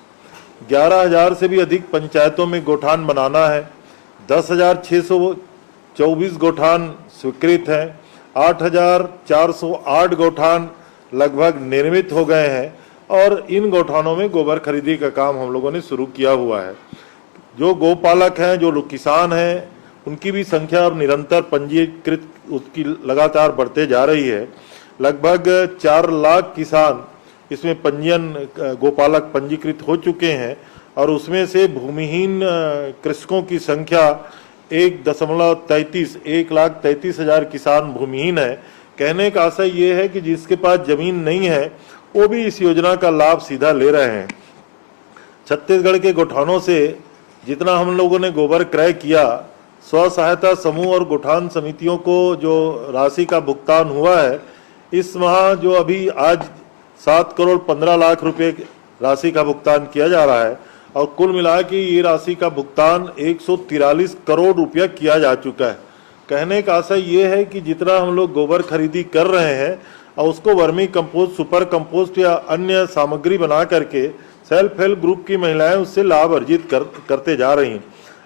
11,000 से भी अधिक पंचायतों में गोठान बनाना है। 10,624 गोठान स्वीकृत हैं। 8,408 गोठान लगभग निर्मित हो गए हैं और इन गोठानों में गोबर खरीदी का काम हम लोगों ने शुरू किया हुआ है। जो गोपालक हैं, जो लोग किसान हैं, उनकी भी संख्या अब निरंतर पंजीकृत उसकी लगातार बढ़ते जा रही है। लगभग 4 लाख किसान इसमें गोपालक पंजीकृत हो चुके हैं और उसमें से भूमिहीन कृषकों की संख्या 1,33,00,000 किसान भूमिहीन है। कहने का आशय ये है कि जिसके पास जमीन नहीं है वो भी इस योजना का लाभ सीधा ले रहे हैं। छत्तीसगढ़ के गोठानों से जितना हम लोगों ने गोबर क्रय किया, स्व सहायता समूह और गोठान समितियों को जो राशि का भुगतान हुआ है, इस माह जो अभी आज 7 करोड़ 15 लाख रुपए राशि का भुगतान किया जा रहा है और कुल मिला के ये राशि का भुगतान 143 करोड़ रुपया किया जा चुका है। कहने का आशय ये है कि जितना हम लोग गोबर खरीदी कर रहे हैं और उसको वर्मी कंपोस्ट, सुपर कंपोस्ट या अन्य सामग्री बना करके सेल्फ हेल्प ग्रुप की महिलाएं उससे लाभ अर्जित करते जा रही हैं।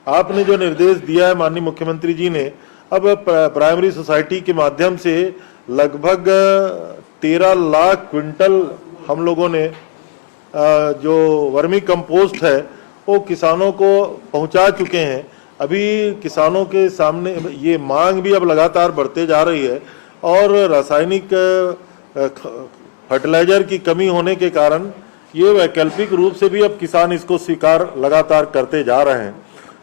आपने जो निर्देश दिया है माननीय मुख्यमंत्री जी ने, अब प्राइमरी सोसाइटी के माध्यम से लगभग 13 लाख क्विंटल हम लोगों ने जो वर्मी कंपोस्ट है वो किसानों को पहुंचा चुके हैं। अभी किसानों के सामने ये मांग भी अब लगातार बढ़ते जा रही है और रासायनिक फर्टिलाइजर की कमी होने के कारण ये वैकल्पिक रूप से भी अब किसान इसको स्वीकार लगातार करते जा रहे हैं।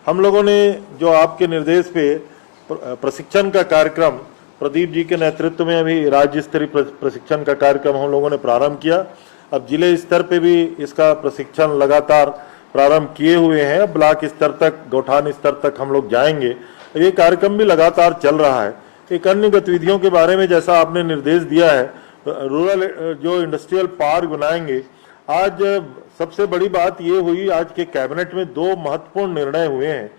हम लोगों ने जो आपके निर्देश पे प्रशिक्षण का कार्यक्रम प्रदीप जी के नेतृत्व में अभी राज्य स्तरीय प्रशिक्षण का कार्यक्रम हम लोगों ने प्रारंभ किया। अब जिले स्तर पे भी इसका प्रशिक्षण लगातार प्रारंभ किए हुए हैं। अब ब्लॉक स्तर तक, गोठान स्तर तक हम लोग जाएंगे। ये कार्यक्रम भी लगातार चल रहा है। एक अन्य गतिविधियों के बारे में जैसा आपने निर्देश दिया है, रूरल जो इंडस्ट्रियल पार्क बनाएंगे, आज सबसे बड़ी बात ये हुई, आज के कैबिनेट में 2 महत्वपूर्ण निर्णय हुए हैं।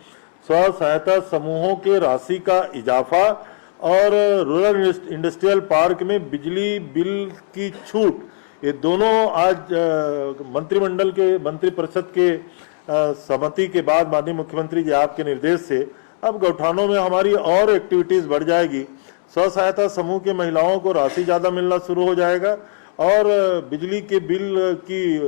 स्व सहायता समूहों के राशि का इजाफा और रूरल इंडस्ट्रियल पार्क में बिजली बिल की छूट, ये दोनों आज मंत्रिमंडल के मंत्रिपरिषद के सहमति के बाद माननीय मुख्यमंत्री जी आपके निर्देश से अब गौठानों में हमारी और एक्टिविटीज बढ़ जाएगी। स्व सहायता समूह के महिलाओं को राशि ज्यादा मिलना शुरू हो जाएगा और बिजली के बिल की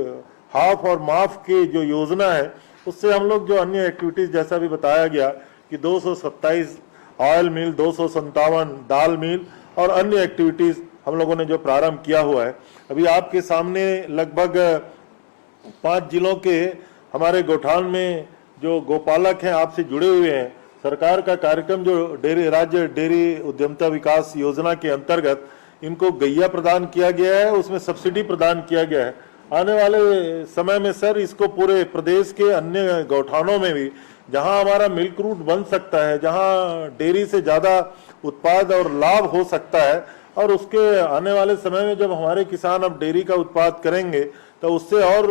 हाफ और माफ की जो योजना है उससे हम लोग जो अन्य एक्टिविटीज जैसा भी बताया गया कि 227 ऑयल मिल, 257 दाल मिल और अन्य एक्टिविटीज हम लोगों ने जो प्रारंभ किया हुआ है। अभी आपके सामने लगभग 5 जिलों के हमारे गोठान में जो गोपालक हैं आपसे जुड़े हुए हैं। सरकार का कार्यक्रम जो राज्य डेयरी उद्यमिता विकास योजना के अंतर्गत इनको गैया प्रदान किया गया है, उसमें सब्सिडी प्रदान किया गया है। आने वाले समय में सर इसको पूरे प्रदेश के अन्य गौठानों में भी जहां हमारा मिल्क रूट बन सकता है, जहां डेयरी से ज़्यादा उत्पाद और लाभ हो सकता है, और उसके आने वाले समय में जब हमारे किसान अब डेयरी का उत्पाद करेंगे तो उससे और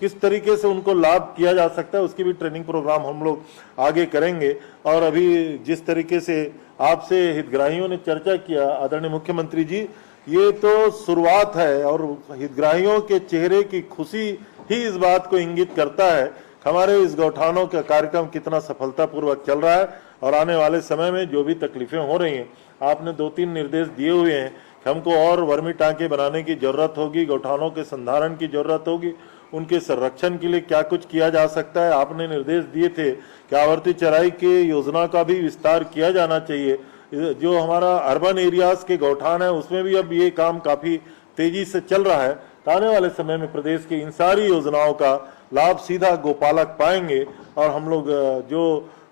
किस तरीके से उनको लाभ किया जा सकता है उसकी भी ट्रेनिंग प्रोग्राम हम लोग आगे करेंगे। और अभी जिस तरीके से आपसे हितग्राहियों ने चर्चा किया आदरणीय मुख्यमंत्री जी, ये तो शुरुआत है और हितग्राहियों के चेहरे की खुशी ही इस बात को इंगित करता है हमारे इस गौठानों का कार्यक्रम कितना सफलतापूर्वक चल रहा है। और आने वाले समय में जो भी तकलीफें हो रही हैं, आपने 2-3 निर्देश दिए हुए हैं कि हमको और वर्मी टांके बनाने की जरूरत होगी, गौठानों के संधारण की जरूरत होगी, उनके संरक्षण के लिए क्या कुछ किया जा सकता है। आपने निर्देश दिए थे कि आवर्ती चराई के योजना का भी विस्तार किया जाना चाहिए। जो हमारा अर्बन एरियाज के गौठान है उसमें भी अब ये काम काफी तेजी से चल रहा है। तो आने वाले समय में प्रदेश की इन सारी योजनाओं का लाभ सीधा गोपालक पाएंगे और हम लोग जो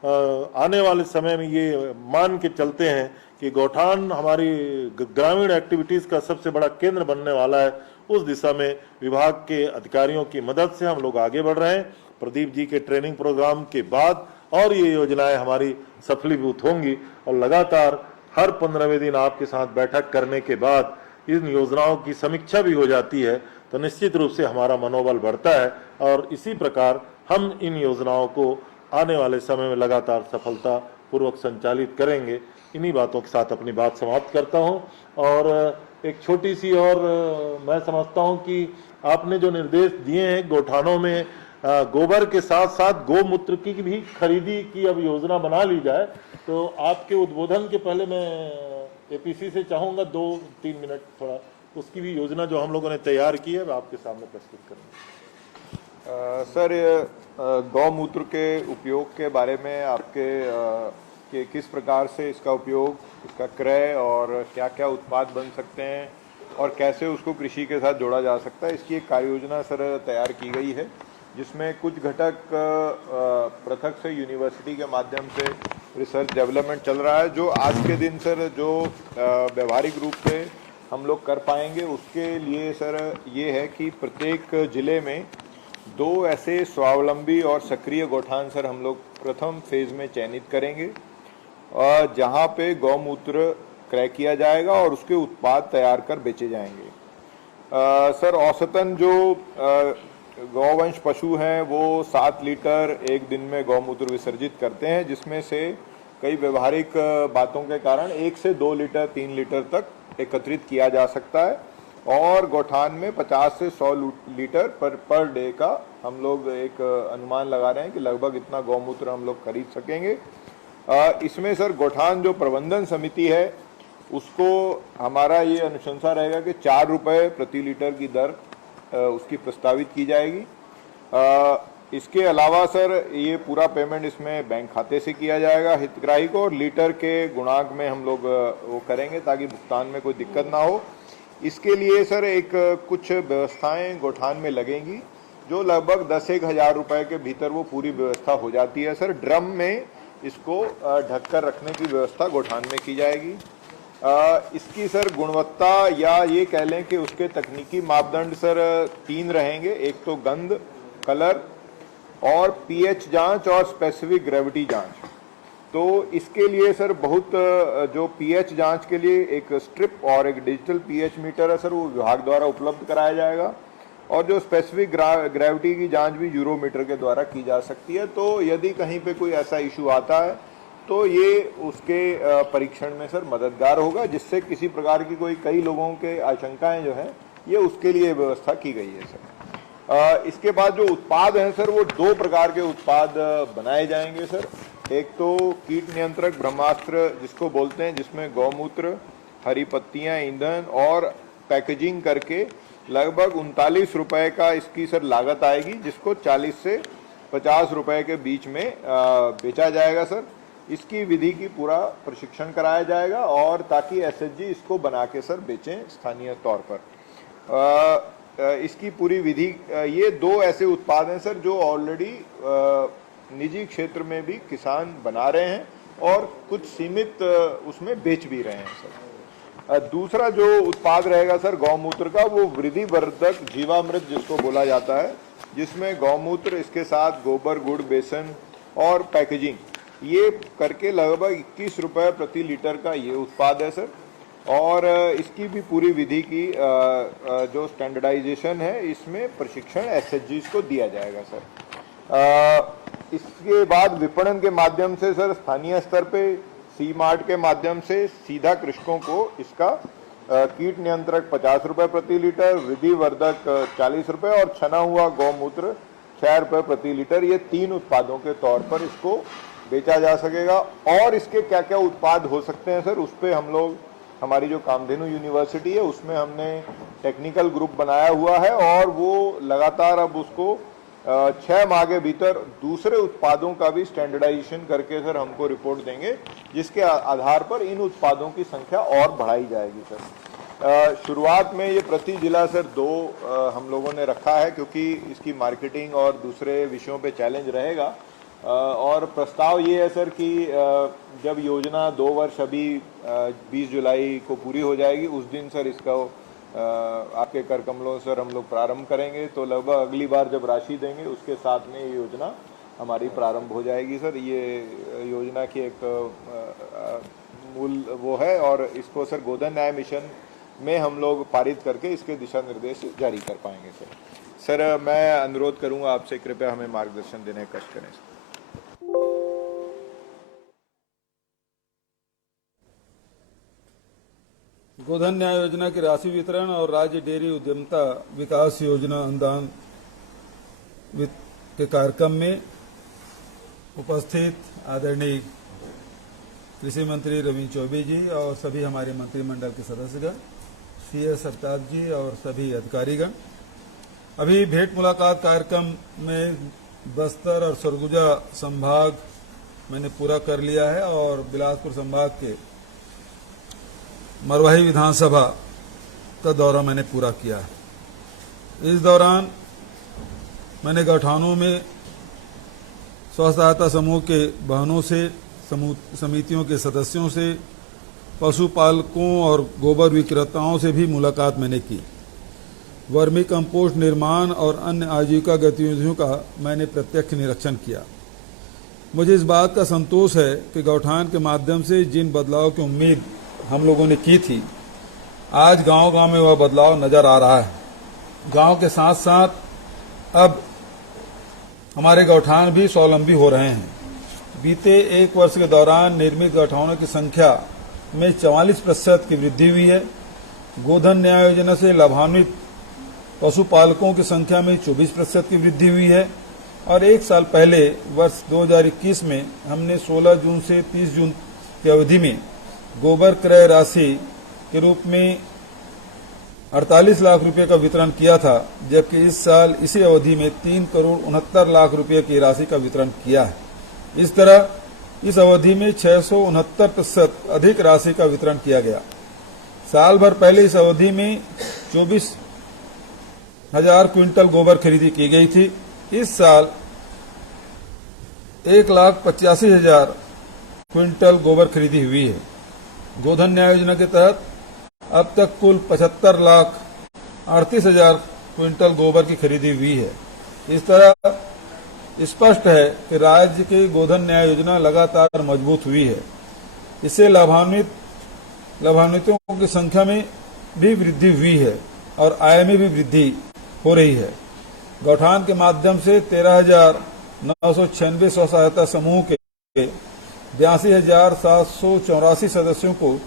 आने वाले समय में ये मान के चलते हैं कि गौठान हमारी ग्रामीण एक्टिविटीज का सबसे बड़ा केंद्र बनने वाला है, उस दिशा में विभाग के अधिकारियों की मदद से हम लोग आगे बढ़ रहे हैं। प्रदीप जी के ट्रेनिंग प्रोग्राम के बाद और ये योजनाएं हमारी सफलीभूत होंगी और लगातार हर 15वें दिन आपके साथ बैठक करने के बाद इन योजनाओं की समीक्षा भी हो जाती है, तो निश्चित रूप से हमारा मनोबल बढ़ता है और इसी प्रकार हम इन योजनाओं को आने वाले समय में लगातार सफलता पूर्वक संचालित करेंगे। इन्हीं बातों के साथ अपनी बात समाप्त करता हूं। और एक छोटी सी और मैं समझता हूं कि आपने जो निर्देश दिए हैं गौठानों में गोबर के साथ साथ गौमूत्र की भी खरीदी की अब योजना बना ली जाए, तो आपके उद्बोधन के पहले मैं एपीसी से चाहूंगा 2-3 मिनट थोड़ा उसकी भी योजना जो हम लोगों ने तैयार की है आपके सामने प्रस्तुत करेंगे। सर, गौमूत्र के उपयोग के बारे में आपके कि किस प्रकार से इसका उपयोग, इसका क्रय और क्या क्या उत्पाद बन सकते हैं और कैसे उसको कृषि के साथ जोड़ा जा सकता है, इसकी एक कार्य योजना सर तैयार की गई है, जिसमें कुछ घटक पृथक से यूनिवर्सिटी के माध्यम से रिसर्च डेवलपमेंट चल रहा है, जो आज के दिन सर जो व्यवहारिक रूप से हम लोग कर पाएंगे। उसके लिए सर ये है कि प्रत्येक जिले में 2 ऐसे स्वावलंबी और सक्रिय गौठान सर हम लोग प्रथम फेज में चयनित करेंगे, और जहाँ पे गौमूत्र क्रय किया जाएगा और उसके उत्पाद तैयार कर बेचे जाएंगे। सर औसतन जो गौवंश पशु हैं वो 7 लीटर एक दिन में गौमूत्र विसर्जित करते हैं, जिसमें से कई व्यवहारिक बातों के कारण 1 से 2 लीटर 3 लीटर तक एकत्रित किया जा सकता है, और गौठान में 50 से 100 लीटर पर डे का हम लोग एक अनुमान लगा रहे हैं कि लगभग इतना गौमूत्र हम लोग खरीद सकेंगे। इसमें सर गौठान जो प्रबंधन समिति है उसको हमारा ये अनुशंसा रहेगा कि 4 रुपये प्रति लीटर की दर उसकी प्रस्तावित की जाएगी। इसके अलावा सर ये पूरा पेमेंट इसमें बैंक खाते से किया जाएगा हितग्राही को, और लीटर के गुणांक में हम लोग वो करेंगे ताकि भुगतान में कोई दिक्कत ना हो। इसके लिए सर एक कुछ व्यवस्थाएं गौठान में लगेंगी, जो लगभग 10-1 हज़ार रुपए के भीतर वो पूरी व्यवस्था हो जाती है। सर ड्रम में इसको ढककर रखने की व्यवस्था गौठान में की जाएगी। इसकी सर गुणवत्ता या ये कह लें कि उसके तकनीकी मापदंड सर 3 रहेंगे, एक तो गंध, कलर और पीएच जांच और स्पेसिफिक ग्रेविटी जांच। तो इसके लिए सर बहुत जो पीएच जांच के लिए एक स्ट्रिप और एक डिजिटल पीएच मीटर है सर वो विभाग द्वारा उपलब्ध कराया जाएगा, और जो स्पेसिफिक ग्रेविटी की जांच भी यूरोमीटर के द्वारा की जा सकती है। तो यदि कहीं पे कोई ऐसा इशू आता है तो ये उसके परीक्षण में सर मददगार होगा, जिससे किसी प्रकार की कोई कई लोगों के आशंकाएं जो हैं ये उसके लिए व्यवस्था की गई है सर। इसके बाद जो उत्पाद हैं सर वो 2 प्रकार के उत्पाद बनाए जाएंगे सर। एक तो कीट नियंत्रक ब्रह्मास्त्र जिसको बोलते हैं, जिसमें गौमूत्र, हरी पत्तियां, ईंधन और पैकेजिंग करके लगभग 39 रुपए का इसकी सर लागत आएगी, जिसको 40 से 50 रुपए के बीच में बेचा जाएगा सर। इसकी विधि की पूरा प्रशिक्षण कराया जाएगा, और ताकि एसएचजी इसको बना के सर बेचें स्थानीय तौर पर। इसकी पूरी विधि, ये 2 ऐसे उत्पाद हैं सर जो ऑलरेडी निजी क्षेत्र में भी किसान बना रहे हैं और कुछ सीमित उसमें बेच भी रहे हैं सर। दूसरा जो उत्पाद रहेगा सर गौमूत्र का, वो वृद्धिवर्धक जीवामृत जिसको बोला जाता है, जिसमें गौमूत्र, इसके साथ गोबर, गुड़, बेसन और पैकेजिंग, ये करके लगभग 21 रुपए प्रति लीटर का ये उत्पाद है सर। और इसकी भी पूरी विधि की जो स्टैंडर्डाइजेशन है, इसमें प्रशिक्षण एसएचजीज को दिया जाएगा सर। इसके बाद विपणन के माध्यम से सर स्थानीय स्तर पे सी मार्ट के माध्यम से सीधा कृषकों को इसका कीट नियंत्रक 50 रुपए प्रति लीटर, विधिवर्धक 40 रुपए और छना हुआ गौमूत्र 6 रुपए प्रति लीटर, ये 3 उत्पादों के तौर पर इसको बेचा जा सकेगा। और इसके क्या क्या उत्पाद हो सकते हैं सर, उस पर हम लोग, हमारी जो कामधेनु यूनिवर्सिटी है उसमें हमने टेक्निकल ग्रुप बनाया हुआ है और वो लगातार अब उसको 6 माह के भीतर दूसरे उत्पादों का भी स्टैंडर्डाइजेशन करके सर हमको रिपोर्ट देंगे, जिसके आधार पर इन उत्पादों की संख्या और बढ़ाई जाएगी सर। शुरुआत में ये प्रति जिला सर 2 हम लोगों ने रखा है, क्योंकि इसकी मार्केटिंग और दूसरे विषयों पे चैलेंज रहेगा। और प्रस्ताव ये है सर कि जब योजना 2 वर्ष अभी 20 जुलाई को पूरी हो जाएगी, उस दिन सर इसका आपके कर कमलों सर हम लोग प्रारंभ करेंगे। तो लगभग अगली बार जब राशि देंगे उसके साथ में ये योजना हमारी प्रारंभ हो जाएगी सर। ये योजना की एक मूल वो है, और इसको सर गोधन न्याय मिशन में हम लोग पारित करके इसके दिशा निर्देश जारी कर पाएंगे सर। सर मैं अनुरोध करूंगा आपसे, कृपया हमें मार्गदर्शन देने का कष्ट करें सर। गोधन न्याय योजना की राशि वितरण और राज्य डेयरी उद्यमिता विकास योजना अनुदान के कार्यक्रम में उपस्थित आदरणीय कृषि मंत्री रविन्द्र चौबे जी और सभी हमारे मंत्रिमंडल के सदस्यगण, सीएस सरताज जी और सभी अधिकारीगण, अभी भेंट मुलाकात कार्यक्रम में बस्तर और सरगुजा संभाग मैंने पूरा कर लिया है और बिलासपुर संभाग के मरवाही विधानसभा का दौरा मैंने पूरा किया है। इस दौरान मैंने गौठानों में स्व सहायता समूह के बहनों से, समितियों के सदस्यों से, पशुपालकों और गोबर विक्रेताओं से भी मुलाकात मैंने की। वर्मी कंपोस्ट निर्माण और अन्य आजीविका गतिविधियों का मैंने प्रत्यक्ष निरीक्षण किया। मुझे इस बात का संतोष है कि गौठान के माध्यम से जिन बदलाव की उम्मीद हम लोगों ने की थी, आज गांव-गांव में वह बदलाव नजर आ रहा है। गांव के साथ साथ अब हमारे गौठान भी स्वावलंबी हो रहे हैं। बीते 1 वर्ष के दौरान निर्मित गौठानों की संख्या में 44% की वृद्धि हुई है। गोधन न्याय योजना से लाभान्वित पशुपालकों की संख्या में 24% की वृद्धि हुई है। और 1 साल पहले वर्ष 2021 में हमने 16 जून से 30 जून की अवधि में गोबर क्रय राशि के रूप में 48 लाख रुपए का वितरण किया था, जबकि इस साल इसी अवधि में 3 करोड़ 69 लाख रुपए की राशि का वितरण किया है। इस तरह इस अवधि में 669% अधिक राशि का वितरण किया गया। साल भर पहले इस अवधि में 24,000 क्विंटल गोबर खरीदी की गई थी। इस साल 1,85,000 क्विंटल गोबर खरीदी हुई है। गोधन न्याय योजना के तहत अब तक कुल 75,38,000 क्विंटल गोबर की खरीदी हुई है। इस तरह स्पष्ट है कि राज्य की गोधन न्याय योजना लगातार मजबूत हुई है। इससे लाभान्वितों की संख्या में भी वृद्धि हुई है और आय में भी वृद्धि हो रही है। गौठान के माध्यम से 13,996 स्व सहायता समूह के 82,784 सदस्यों को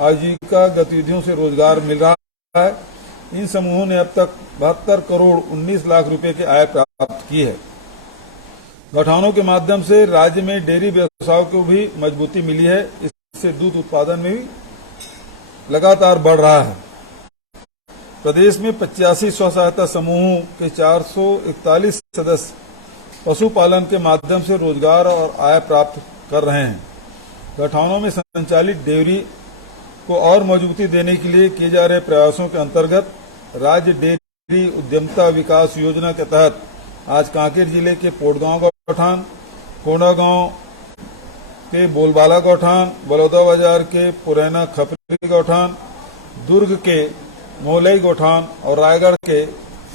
आजीविका गतिविधियों से रोजगार मिल रहा है। इन समूहों ने अब तक 72 करोड़ 19 लाख रुपए की आय प्राप्त की है। गौठानों के माध्यम से राज्य में डेयरी व्यवसाय को भी मजबूती मिली है। इससे दूध उत्पादन में भी लगातार बढ़ रहा है। प्रदेश में 85 स्व सहायता समूहों के 441 सदस्य पशुपालन के माध्यम से रोजगार और आय प्राप्त कर रहे हैं। गौठानों में संचालित डेयरी को और मजबूती देने के लिए किए जा रहे प्रयासों के अंतर्गत राज्य डेयरी उद्यमिता विकास योजना के तहत आज कांकेर जिले के पोटगांव गौठान, कोंडागांव के बोलबाला गौठान, बलौदा बाजार के पुरैना खपरी गौठान, दुर्ग के मोलई गौठान और रायगढ़ के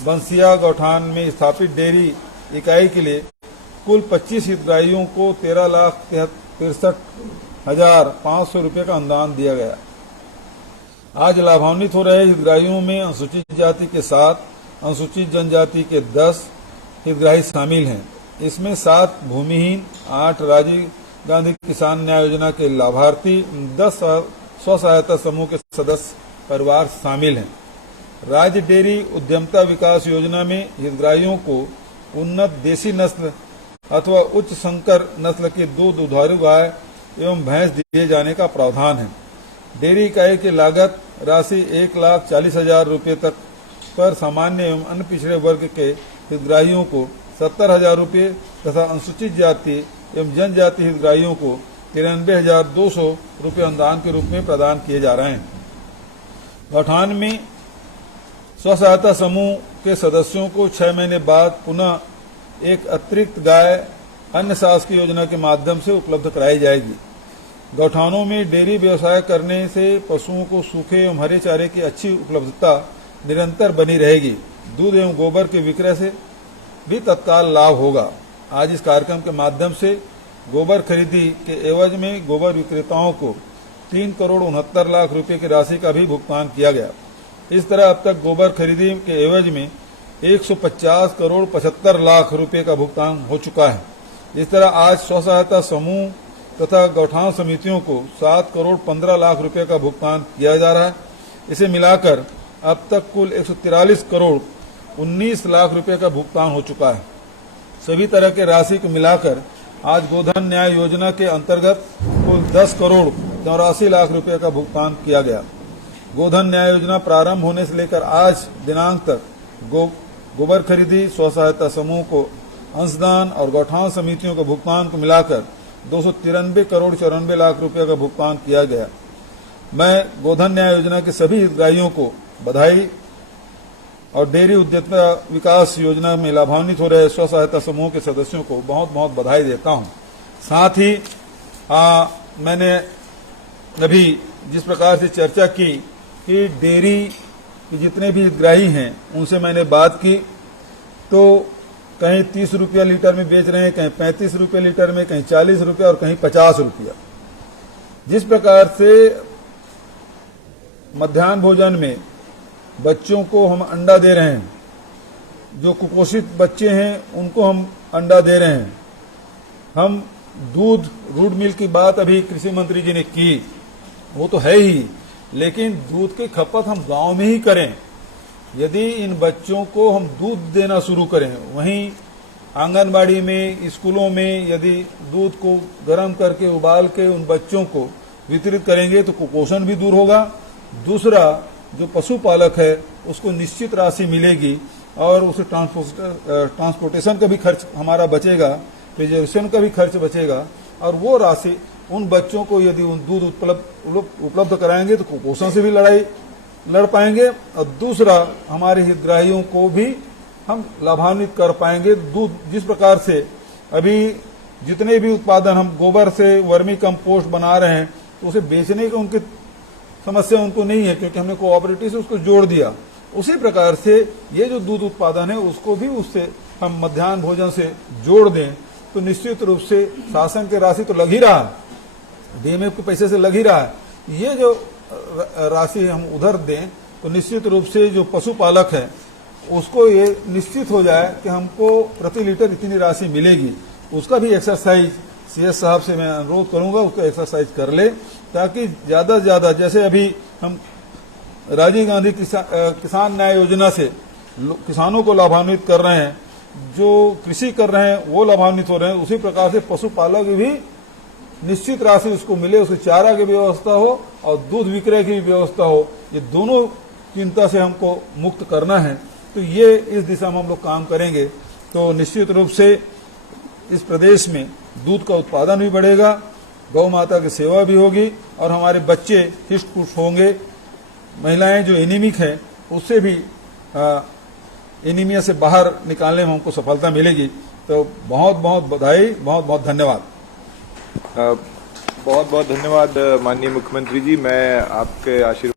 बंसिया गौठान में स्थापित डेयरी इकाई के लिए कुल 25 हितग्राहियों को 13,63,500 रुपये का अनुदान दिया गया। आज लाभान्वित हो रहे हितग्राहियों में अनुसूचित जाति के 7, अनुसूचित जनजाति के 10 हितग्राही शामिल हैं। इसमें 7 भूमिहीन, 8 राजीव गांधी किसान न्याय योजना के लाभार्थी, 10 स्व सहायता समूह के सदस्य परिवार शामिल हैं। राज्य डेयरी उद्यमिता विकास योजना में हितग्राहियों को उन्नत देसी नस्ल अथवा उच्च संकर नस्ल के 2 दुधारू गाय एवं भैंस दिए जाने का प्रावधान है। डेयरी इकाई की लागत राशि 1,40,000 रुपये तक पर सामान्य एवं अन्य पिछड़े वर्ग के हितग्राहियों को 70,000 रुपये तथा अनुसूचित जाति एवं जनजाति हितग्राहियों को 93,200 रुपये अनुदान के रूप में प्रदान किए जा रहे हैं। गौठान में स्व सहायता समूह के सदस्यों को 6 महीने बाद पुनः एक अतिरिक्त गाय अन्य शासकीय योजना के माध्यम से उपलब्ध कराई जाएगी। गौठानों में डेयरी व्यवसाय करने से पशुओं को सूखे एवं हरे चारे की अच्छी उपलब्धता निरंतर बनी रहेगी। दूध एवं गोबर के विक्रय से भी तत्काल लाभ होगा। आज इस कार्यक्रम के माध्यम से गोबर खरीदी के एवज में गोबर विक्रेताओं को 3,69 लाख रुपए की राशि का भी भुगतान किया गया। इस तरह अब तक गोबर खरीदी के एवज में 150,75 लाख रुपए का भुगतान हो चुका है। इस तरह आज स्व सहायता समूह तथा गौठान समितियों को 7,15 लाख रुपए का भुगतान किया जा रहा है। इसे मिलाकर अब तक कुल 143,19 लाख रुपए का भुगतान हो चुका है। सभी तरह के राशि को मिलाकर आज गोधन न्याय योजना के अंतर्गत कुल 10,84 लाख रुपए का भुगतान किया गया। गोधन न्याय योजना प्रारंभ होने से लेकर आज दिनांक तक गोबर खरीदी, स्व सहायता समूह को अंशदान और गौठान समितियों के भुगतान को मिलाकर 293,94 लाख रुपए का भुगतान किया गया। मैं गोधन न्याय योजना के सभी हितग्राहियों को बधाई और डेयरी उद्यमिता विकास योजना में लाभान्वित हो रहे स्व सहायता समूह के सदस्यों को बहुत बहुत बधाई देता हूं। साथ ही मैंने अभी जिस प्रकार से चर्चा की कि डेयरी के जितने भी हितग्राही हैं उनसे मैंने बात की, तो कहीं 30 रुपया लीटर में बेच रहे हैं, कहीं 35 रुपये लीटर में, कहीं 40 रुपया और कहीं 50 रुपया। जिस प्रकार से मध्याह्न भोजन में बच्चों को हम अंडा दे रहे हैं, जो कुपोषित बच्चे हैं उनको हम अंडा दे रहे हैं। हम दूध रूट मिल्क की बात अभी कृषि मंत्री जी ने की, वो तो है ही, लेकिन दूध की खपत हम गांव में ही करें। यदि इन बच्चों को हम दूध देना शुरू करें, वहीं आंगनबाड़ी में, स्कूलों में यदि दूध को गर्म करके उबाल के उन बच्चों को वितरित करेंगे तो कुपोषण भी दूर होगा। दूसरा, जो पशुपालक है उसको निश्चित राशि मिलेगी और उसे ट्रांसपोर्टेशन का भी खर्च हमारा बचेगा, प्रिजर्वेशन का भी खर्च बचेगा, और वो राशि उन बच्चों को यदि उन दूध उपलब्ध कराएंगे तो कुपोषण से भी लड़ पाएंगे, और दूसरा हमारे हितग्राहियों को भी हम लाभान्वित कर पाएंगे। दूध जिस प्रकार से अभी जितने भी उत्पादन हम गोबर से वर्मी कंपोस्ट बना रहे हैं, तो उसे बेचने की उनकी समस्या उनको नहीं है, क्योंकि हमने कोऑपरेटिव से उसको जोड़ दिया। उसी प्रकार से ये जो दूध उत्पादन है उसको भी उससे हम मध्याह्न भोजन से जोड़ दें तो निश्चित रूप से शासन की राशि तो लग ही रहा है, डीएमएफ के पैसे से लग ही रहा है, ये जो राशि हम उधर दें तो निश्चित रूप से जो पशुपालक है उसको ये निश्चित हो जाए कि हमको प्रति लीटर इतनी राशि मिलेगी। उसका भी एक्सरसाइज सीएस साहब से मैं अनुरोध करूंगा, उसको एक्सरसाइज कर ले, ताकि ज्यादा से ज्यादा, जैसे अभी हम राजीव गांधी किसान न्याय योजना से किसानों को लाभान्वित कर रहे हैं, जो कृषि कर रहे हैं वो लाभान्वित हो रहे हैं, उसी प्रकार से पशुपालक भी निश्चित राशि उसको मिले, उसके चारा की व्यवस्था हो और दूध विक्रय की व्यवस्था हो। ये दोनों चिंता से हमको मुक्त करना है, तो ये इस दिशा में हम लोग काम करेंगे तो निश्चित रूप से इस प्रदेश में दूध का उत्पादन भी बढ़ेगा, गौ माता की सेवा भी होगी और हमारे बच्चे हिष्ट पुष्ट होंगे। महिलाएं जो एनीमिक हैं उससे भी एनीमिया से बाहर निकालने में हमको सफलता मिलेगी। तो बहुत बहुत बधाई, बहुत बहुत धन्यवाद। बहुत बहुत धन्यवाद माननीय मुख्यमंत्री जी। मैं आपके आशीर्वाद